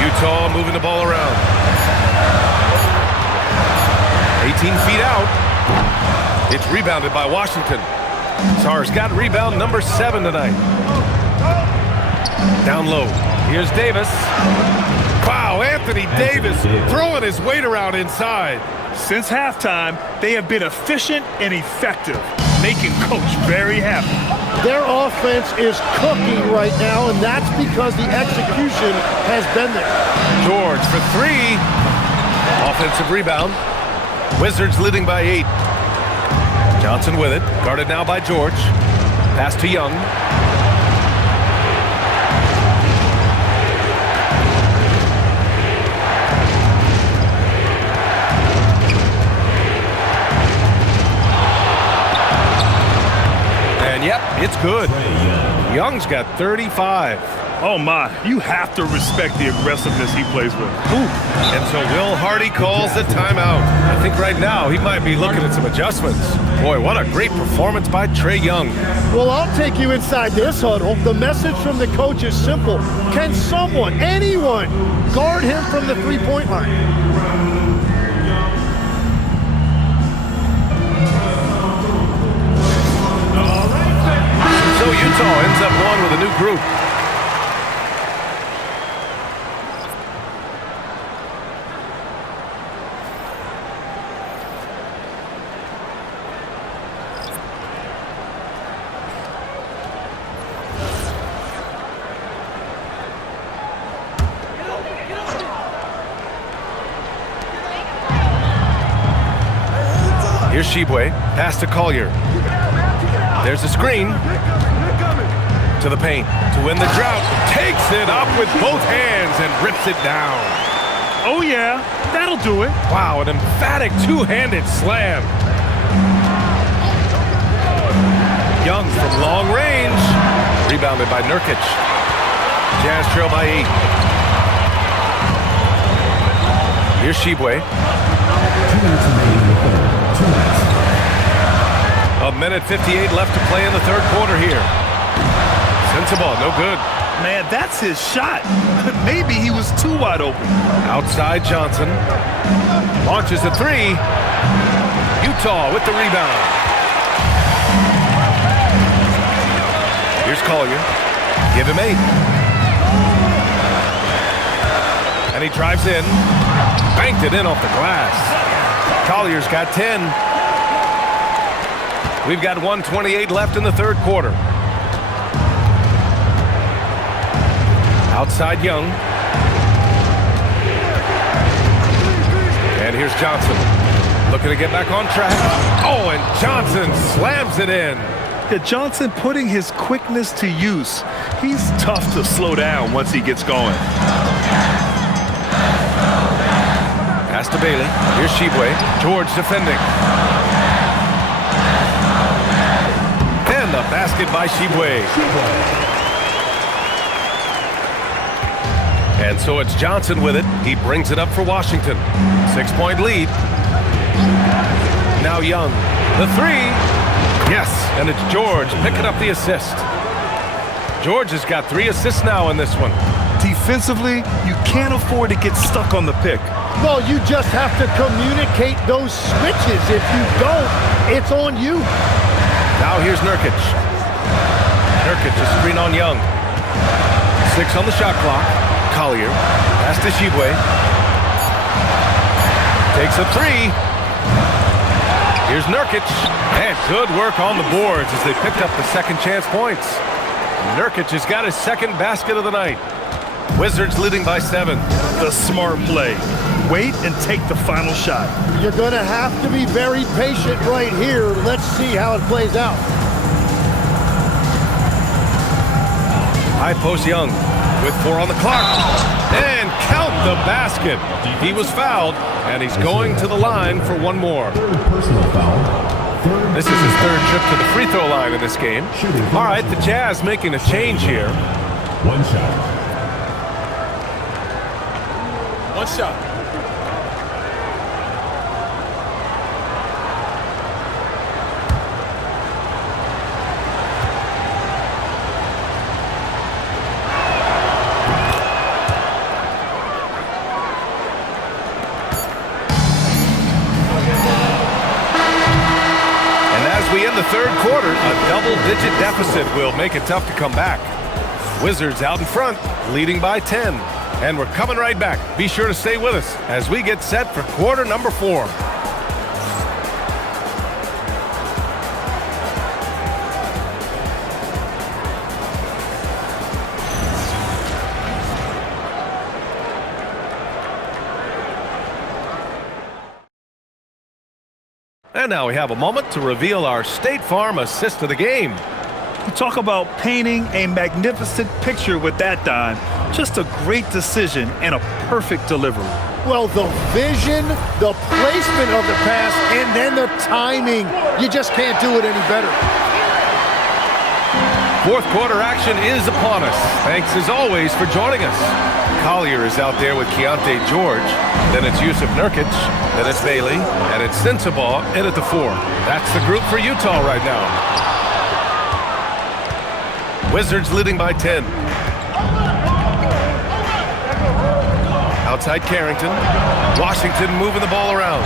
Utah moving the ball around. 18 feet out. It's rebounded by Washington. Sarr's got rebound number 7 tonight. Down low. Here's Davis. Wow, Anthony Davis throwing his weight around inside. Since halftime, they have been efficient and effective, making Coach very happy. Their offense is cooking right now, and that's because the execution has been there. George for 3. Offensive rebound. Wizards leading by 8. Johnson with it. Guarded now by George. Pass to Young. And yep, it's good. Young's got 35. Oh my, you have to respect the aggressiveness he plays with. Ooh. And so Will Hardy calls the timeout. I think right now he might be looking at some adjustments. Boy, what a great performance by Trae Young. Well, I'll take you inside this huddle. The message from the coach is simple. Can someone, anyone, guard him from the three-point line? So Utah ends up going with a new group. Here's Shibwe. Pass to Collier. There's a screen. To the paint. To win the drought. Takes it up with both hands and rips it down. Oh yeah, that'll do it. Wow, an emphatic two-handed slam. Young from long range. Rebounded by Nurkic. Jazz trail by 8. Here's Shibwe. 1:58 left to play in the third quarter here. Sensible, no good. Man, that's his shot. Maybe he was too wide open. Outside Johnson. Launches a 3. Utah with the rebound. Here's Collier. Give him 8. And he drives in. Banked it in off the glass. Collier's got 10. We've got 1:28 left in the third quarter. Outside Young. And here's Johnson. Looking to get back on track. Oh, and Johnson slams it in. Yeah, Johnson putting his quickness to use. He's tough to slow down once he gets going. Pass to Bailey. Here's Shibwe. George defending. And the basket by Shibwe. And so it's Johnson with it. He brings it up for Washington. 6-point lead. Now Young. The three. Yes, and it's George picking up the assist. George has got 3 assists now in this one. Defensively, you can't afford to get stuck on the pick. Well, you just have to communicate those switches. If you don't, it's on you. Now here's Nurkic. Nurkic is screen on Young. 6 on the shot clock. Collier. Pass to Shibwe. Takes a 3. Here's Nurkic. And good work on the boards as they picked up the second chance points. Nurkic has got his second basket of the night. Wizards leading by 7. The smart play. Wait and take the final shot. You're going to have to be very patient right here. Let's see how it plays out. High post Young with 4 on the clock. And count the basket. He was fouled, and he's going to the line for one more. Third personal foul. This is his third trip to the free throw line in this game. All right, the Jazz making a change here. 1 shot. 1 shot. We end the third quarter, a double-digit deficit will make it tough to come back. Wizards out in front, leading by 10. And we're coming right back. Be sure to stay with us as we get set for quarter number 4. And now we have a moment to reveal our State Farm assist of the game. You talk about painting a magnificent picture with that dime. Just a great decision and a perfect delivery. Well, the vision, the placement of the pass, and then the timing. You just can't do it any better. Fourth quarter action is upon us. Thanks as always for joining us. Collier is out there with Keontae George. Then it's Yusuf Nurkic. Then it's Bailey. And it's Sensabaugh in at the 4. That's the group for Utah right now. Wizards leading by 10. Outside Carrington. Washington moving the ball around.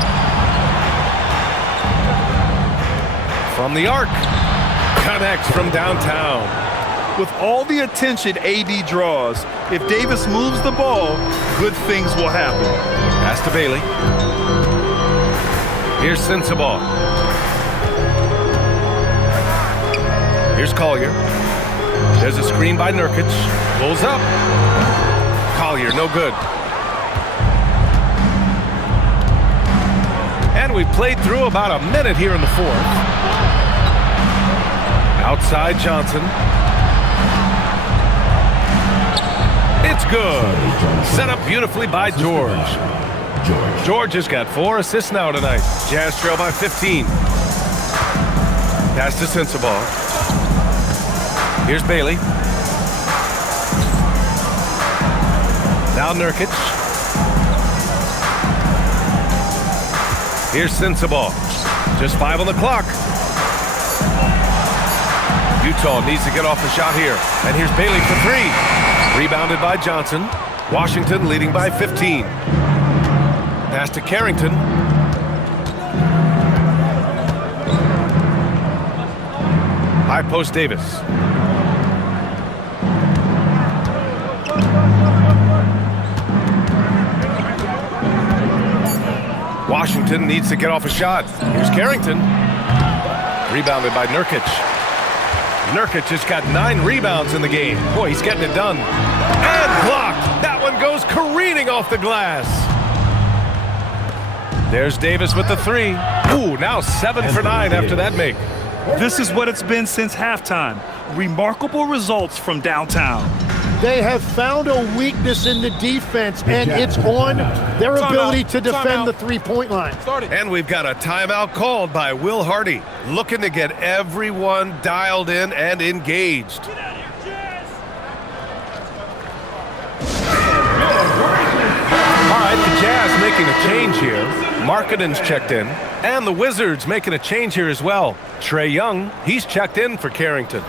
From the arc. Connects from downtown. With all the attention AD draws, if Davis moves the ball, good things will happen. Pass to Bailey. Here's Sensabaugh. Here's Collier. There's a screen by Nurkic. Pulls up. Collier, no good. And we played through about a minute here in the fourth. Outside Johnson. It's good. Set up beautifully by George. George has got 4 assists now tonight. Jazz trail by 15. Pass to Sensabaugh. Here's Bailey. Now Nurkic. Here's Sensabaugh. Just 5 on the clock. Utah needs to get off the shot here. And here's Bailey for 3. Rebounded by Johnson. Washington leading by 15. Pass to Carrington. High post Davis. Washington needs to get off a shot. Here's Carrington. Rebounded by Nurkic. Nurkic has got 9 rebounds in the game. Boy, he's getting it done. And blocked. That one goes careening off the glass. There's Davis with the 3. Ooh, now 7 for 9 after that make. This is what it's been since halftime. Remarkable results from downtown. They have found a weakness in the defense, and it's on their ability to defend the three-point line. And we've got a timeout called by Will Hardy, looking to get everyone dialed in and engaged. right, the Jazz making a change here. Markkanen's checked in. And the Wizards making a change here as well. Trae Young, he's checked in for Carrington.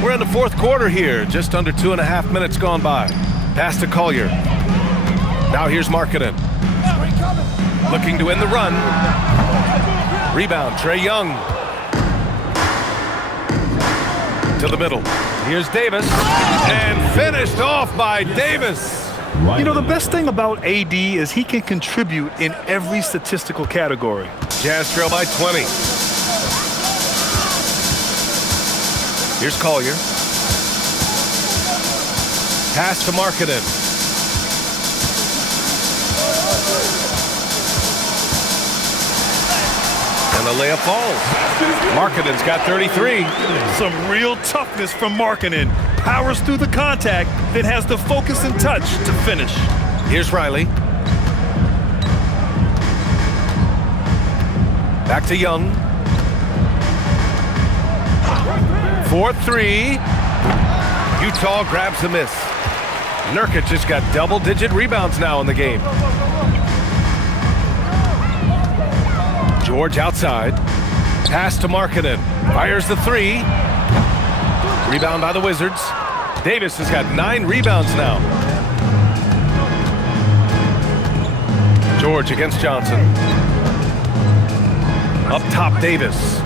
We're in the fourth quarter here, just under 2.5 minutes gone by. Pass to Collier. Now here's Markkanen. Looking to win the run. Rebound, Trae Young. To the middle. Here's Davis. And finished off by Davis. You know, the best thing about AD is he can contribute in every statistical category. Jazz trail by 20. Here's Collier. Pass to Markkanen. And the layup falls. Markkanen's got 33. Some real toughness from Markkanen. Powers through the contact, then has the focus and touch to finish. Here's Riley. Back to Young. 4-3. Utah grabs the miss. Nurkic has got double-digit rebounds now in the game. George outside. Pass to Markkanen. Fires the three. Rebound by the Wizards. Davis has got 9 rebounds now. George against Johnson. Up top, Davis.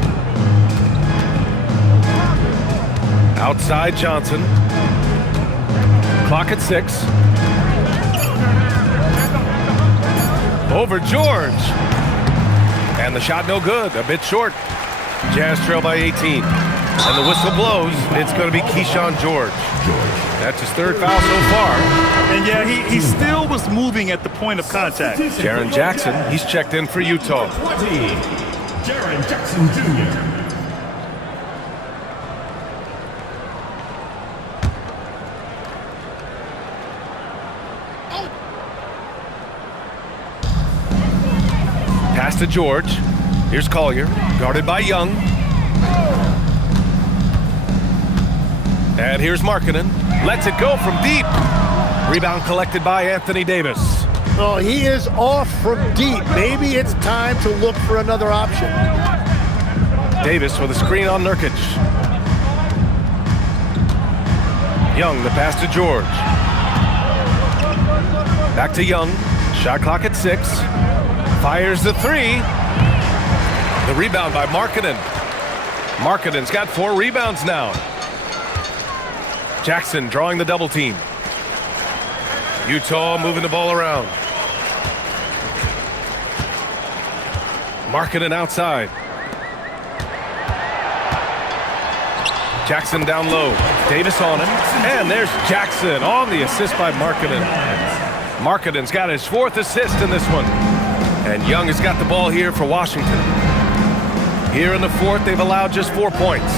Outside Johnson. Clock at 6. Over George. And the shot no good. A bit short. Jazz trail by 18. And the whistle blows. It's going to be Keyshawn George. That's his 3rd foul so far. And yeah, he still was moving at the point of contact. Jaren Jackson, he's checked in for Utah. 20, Jaren Jackson Jr. Pass to George. Here's Collier, guarded by Young. And here's Markkanen. Lets it go from deep. Rebound collected by Anthony Davis. Oh, he is off from deep. Maybe it's time to look for another option. Davis with a screen on Nurkic. Young, the pass to George. Back to Young. Shot clock at 6. Fires the three. The rebound by Markkanen. Markkanen's got 4 rebounds now. Jackson drawing the double team. Utah moving the ball around. Markkanen outside. Jackson down low. Davis on him. And there's Jackson on the assist by Markkanen. Markkanen's got his 4th assist in this one. And Young has got the ball here for Washington. Here in the 4th, they've allowed just 4 points.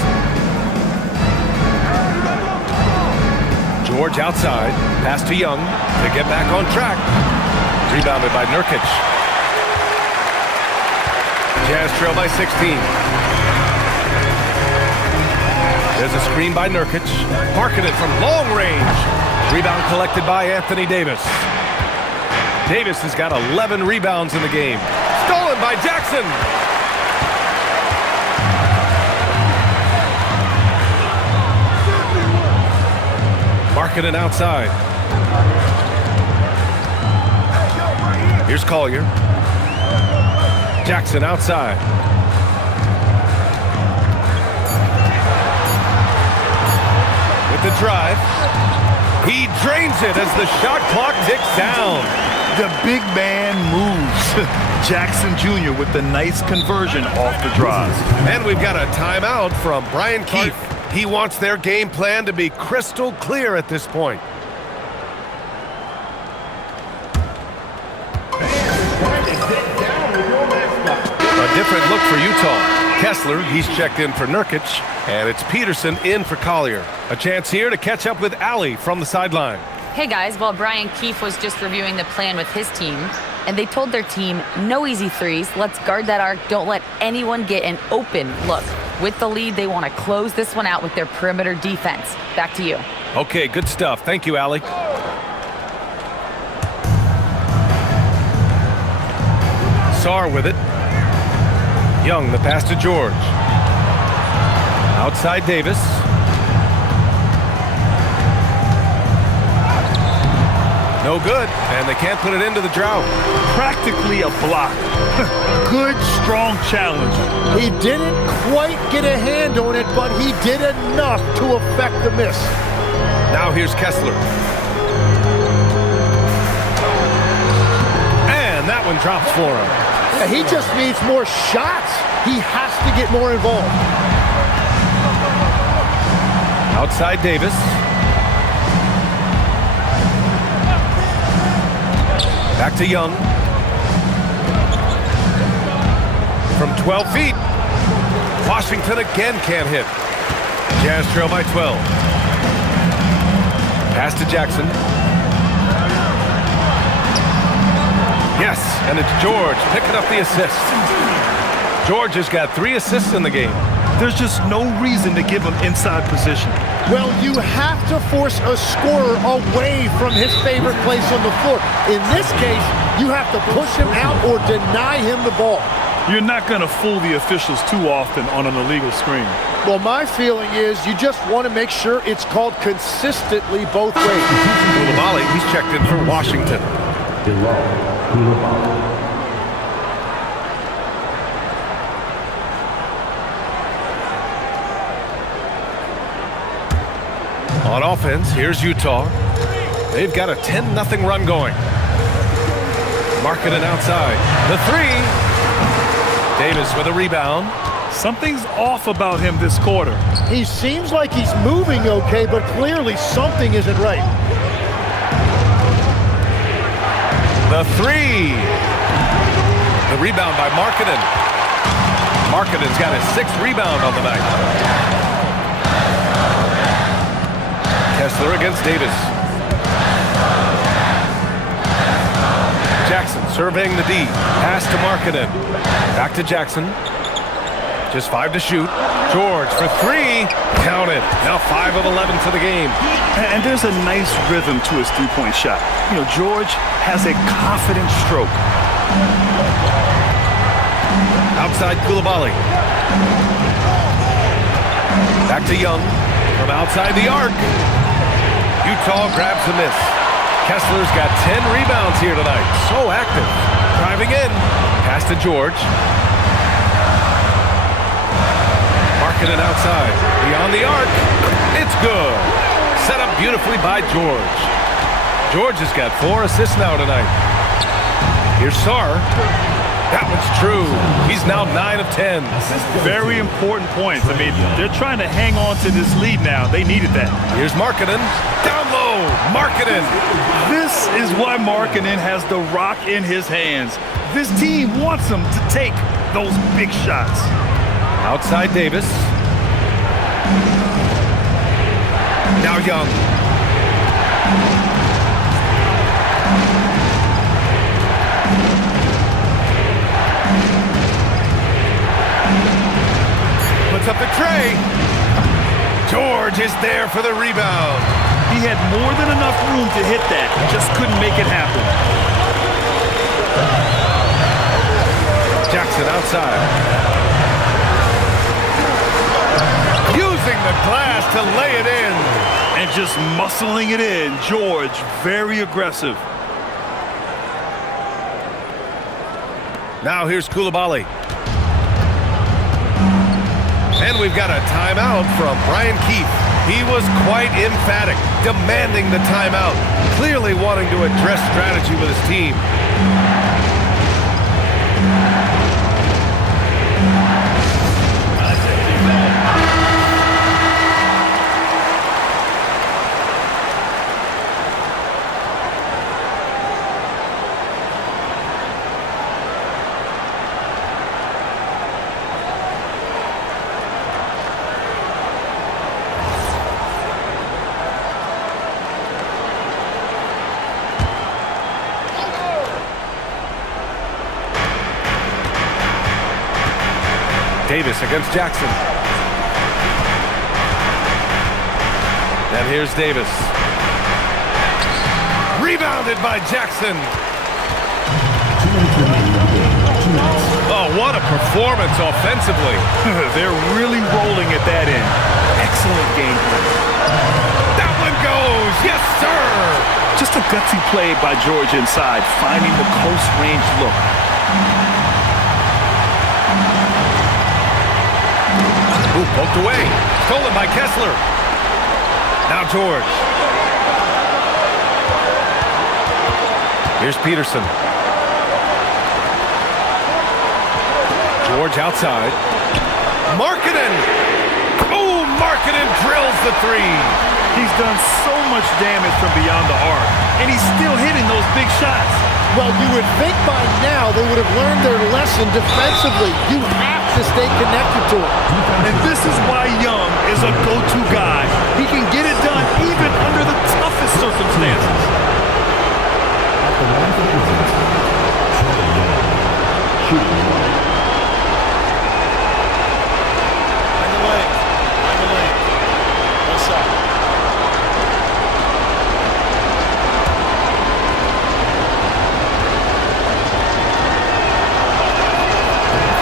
George outside. Pass to Young to get back on track. Rebounded by Nurkic. Jazz trail by 16. There's a screen by Nurkic. Markkanen from long range. Rebound collected by Anthony Davis. Davis has got 11 rebounds in the game. Stolen by Jackson. Markkanen outside. Here's Collier. Jackson outside. With the drive. He drains it as the shot clock ticks down. The big man moves. Jackson Jr. with the nice conversion off the drive. And we've got a timeout from Brian Keefe. He wants their game plan to be crystal clear at this point. A different look for Utah. Kessler, he's checked in for Nurkic, and it's Peterson in for Collier. A chance here to catch up with Alley from the sideline. Hey guys, well, Brian Keefe was just reviewing the plan with his team, and they told their team, no easy threes, let's guard that arc, don't let anyone get an open look. With the lead, they want to close this one out with their perimeter defense. Back to you. Okay, good stuff. Thank you, Allie. Sarr with it. Young, the pass to George. Outside Davis. No good, and they can't put it into the drought. Practically a block. Good, strong challenge. He didn't quite get a hand on it, but he did enough to affect the miss. Now here's Kessler. And that one drops for him. Yeah, he just needs more shots. He has to get more involved. Outside Davis. Back to Young. From 12 feet. Washington again can't hit. Jazz trail by 12. Pass to Jackson. Yes, and it's George picking up the assist. George has got 3 assists in the game. There's just no reason to give him inside position. Well, you have to force a scorer away from his favorite place on the floor. In this case, you have to push him out or deny him the ball. You're not going to fool the officials too often on an illegal screen. Well, my feeling is you just want to make sure it's called consistently both ways. Koulibaly, he's checked in for Washington. On offense, here's Utah. They've got a 10-0 run going. Markkanen outside. The 3. Davis with a rebound. Something's off about him this quarter. He seems like he's moving okay, but clearly something isn't right. The 3. The rebound by Markkanen. Markkanen's got his 6th rebound on the night. Kessler against Davis. Jackson surveying the D. Pass to Markkanen. Back to Jackson. Just 5 to shoot. George for 3. Count it. Now 5 of 11 for the game. And there's a nice rhythm to his three-point shot. You know, George has a confident stroke. Outside Koulibaly. Back to Young. From outside the arc. Utah grabs the miss. Kessler's got 10 rebounds here tonight. So active. Driving in. Pass to George. Markkanen outside. Beyond the arc. It's good. Set up beautifully by George. George has got 4 assists now tonight. Here's Sarr. That one's true. He's now 9 of 10. Very important points. I mean, they're trying to hang on to this lead now. They needed that. Here's Markkanen. Down low. Markkanen. This is why Markkanen has the rock in his hands. This team wants him to take those big shots. Outside Davis. Now Young. Puts up the tray. George is there for the rebound. He had more than enough room to hit that. Just couldn't make it happen. Jackson outside. Using the glass to lay it in. And just muscling it in. George, very aggressive. Now here's Koulibaly. And we've got a timeout from Brian Keefe. He was quite emphatic, demanding the timeout, clearly wanting to address strategy with his team. Davis against Jackson. And here's Davis. Rebounded by Jackson. 2 minutes remaining in the game. 2 minutes. Oh, what a performance offensively. They're really rolling at that end. Excellent game plan. That one goes. Yes, sir. Just a gutsy play by George inside, finding the close range look. Ooh, poked away. Stolen by Kessler. Now George. Here's Peterson. George outside. Markkanen. Oh, Markkanen drills the three. He's done so much damage from beyond the arc, and he's still hitting those big shots. Well, you would think by now they would have learned their lesson defensively. You have to stay connected to it. And this is why Young is a go-to guy. He can get it done even under the toughest circumstances. At the line for the Wizards, Trey Young. Shooting 1. Find the lane. Find the lane. One shot.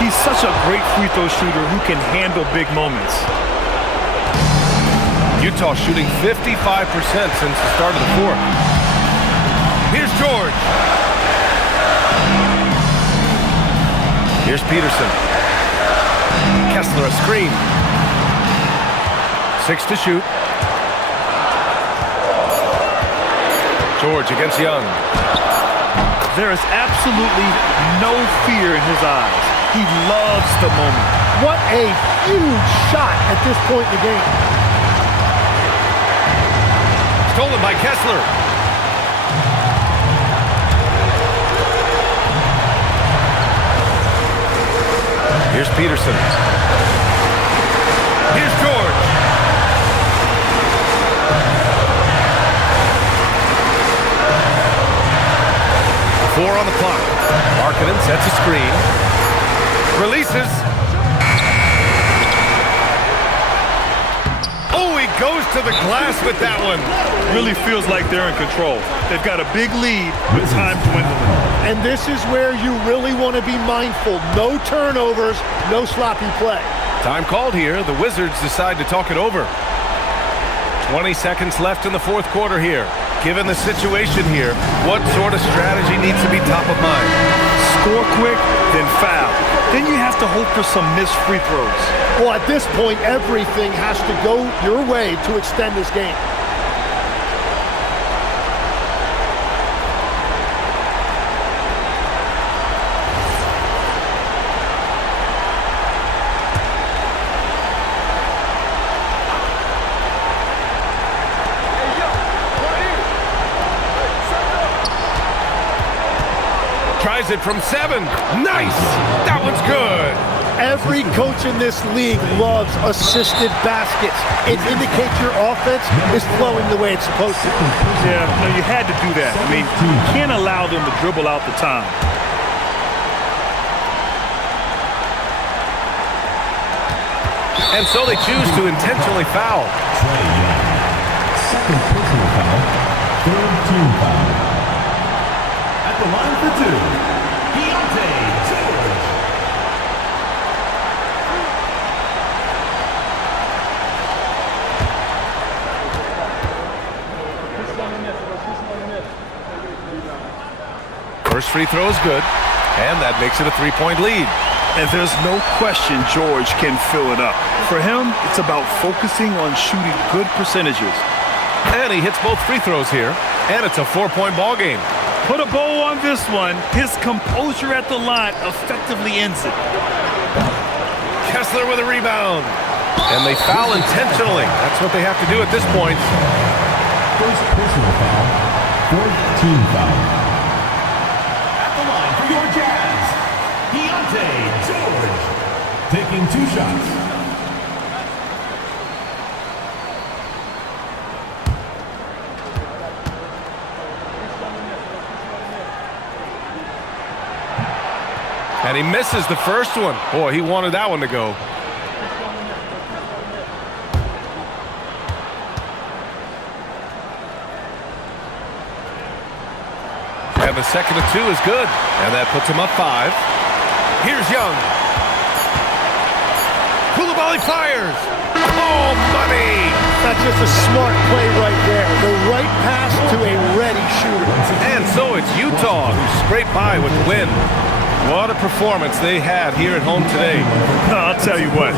He's such a great free throw shooter who can handle big moments. Utah shooting 55% since the start of the fourth. Here's George. Here's Peterson. Kessler a screen. 6 to shoot. George against Young. There is absolutely no fear in his eyes. He loves the moment. What a huge shot at this point in the game. Stolen by Kessler. Here's Peterson. Here's George. Four on the clock. Markkanen sets a screen. Releases. Oh, he goes to the glass with that one. Really feels like they're in control. They've got a big lead, but time dwindling. And this is where you really want to be mindful. No turnovers, no sloppy play. Time called here. The Wizards decide to talk it over. 20 seconds left in the fourth quarter here. Given the situation here, what sort of strategy needs to be top of mind? Score quick, then foul. Then you have to hope for some missed free throws. Well, at this point, everything has to go your way to extend this game. Tries it from 7. Nice! That one's good. Every coach in this league loves assisted baskets. It indicates your offense is flowing the way it's supposed to. Yeah, no, you had to do that. I mean, you can't allow them to dribble out the time. And so they choose to intentionally foul. Trey Young. Second personal foul. Third team foul. At the line for 2, Keontae George. First free throw is good, and that makes it a 3-point lead. And there's no question George can fill it up. For him, it's about focusing on shooting good percentages. And he hits both free throws here, and it's a 4-point ball game. Put a bow on this one. His composure at the line effectively ends it. Kessler with a rebound. And they foul intentionally. That's what they have to do at this point. First personal foul. Fourth team foul. At the line for your Jazz, Keontae George. Taking 2 shots. And And he misses the first one. Boy, he wanted that one to go. And the second and 2 is good. And that puts him up 5. Here's Young. Koulibaly fires. Oh, money! That's just a smart play right there. The right pass to a ready shooter. And so it's Utah who scraped by with the win. What a performance they had here at home today. I'll tell you what,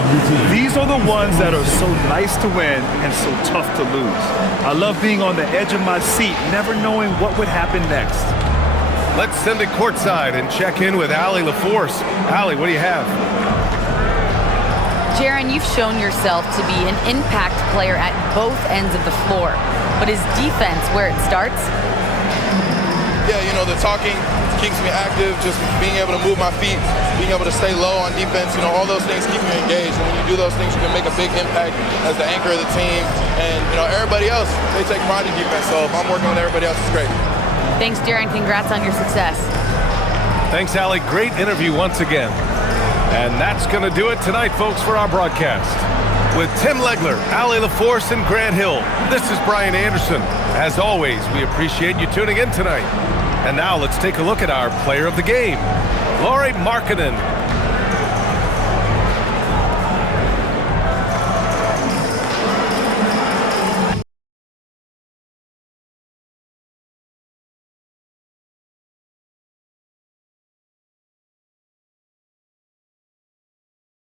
these are the ones that are so nice to win and so tough to lose. I love being on the edge of my seat, never knowing what would happen next. Let's send it courtside and check in with Allie LaForce. Allie, what do you have? Jaron, you've shown yourself to be an impact player at both ends of the floor. But is defense where it starts? Yeah, you know, the talking keeps me active, just being able to move my feet, being able to stay low on defense, you know, all those things keep me engaged. And when you do those things, you can make a big impact as the anchor of the team. And, you know, everybody else, they take pride in defense. So if I'm working with everybody else, it's great. Thanks, Jaron. Congrats on your success. Thanks, Allie. Great interview once again. And that's going to do it tonight, folks, for our broadcast. With Tim Legler, Allie LaForce, and Grant Hill, this is Brian Anderson. As always, we appreciate you tuning in tonight. And now let's take a look at our player of the game, Lauri Markkanen.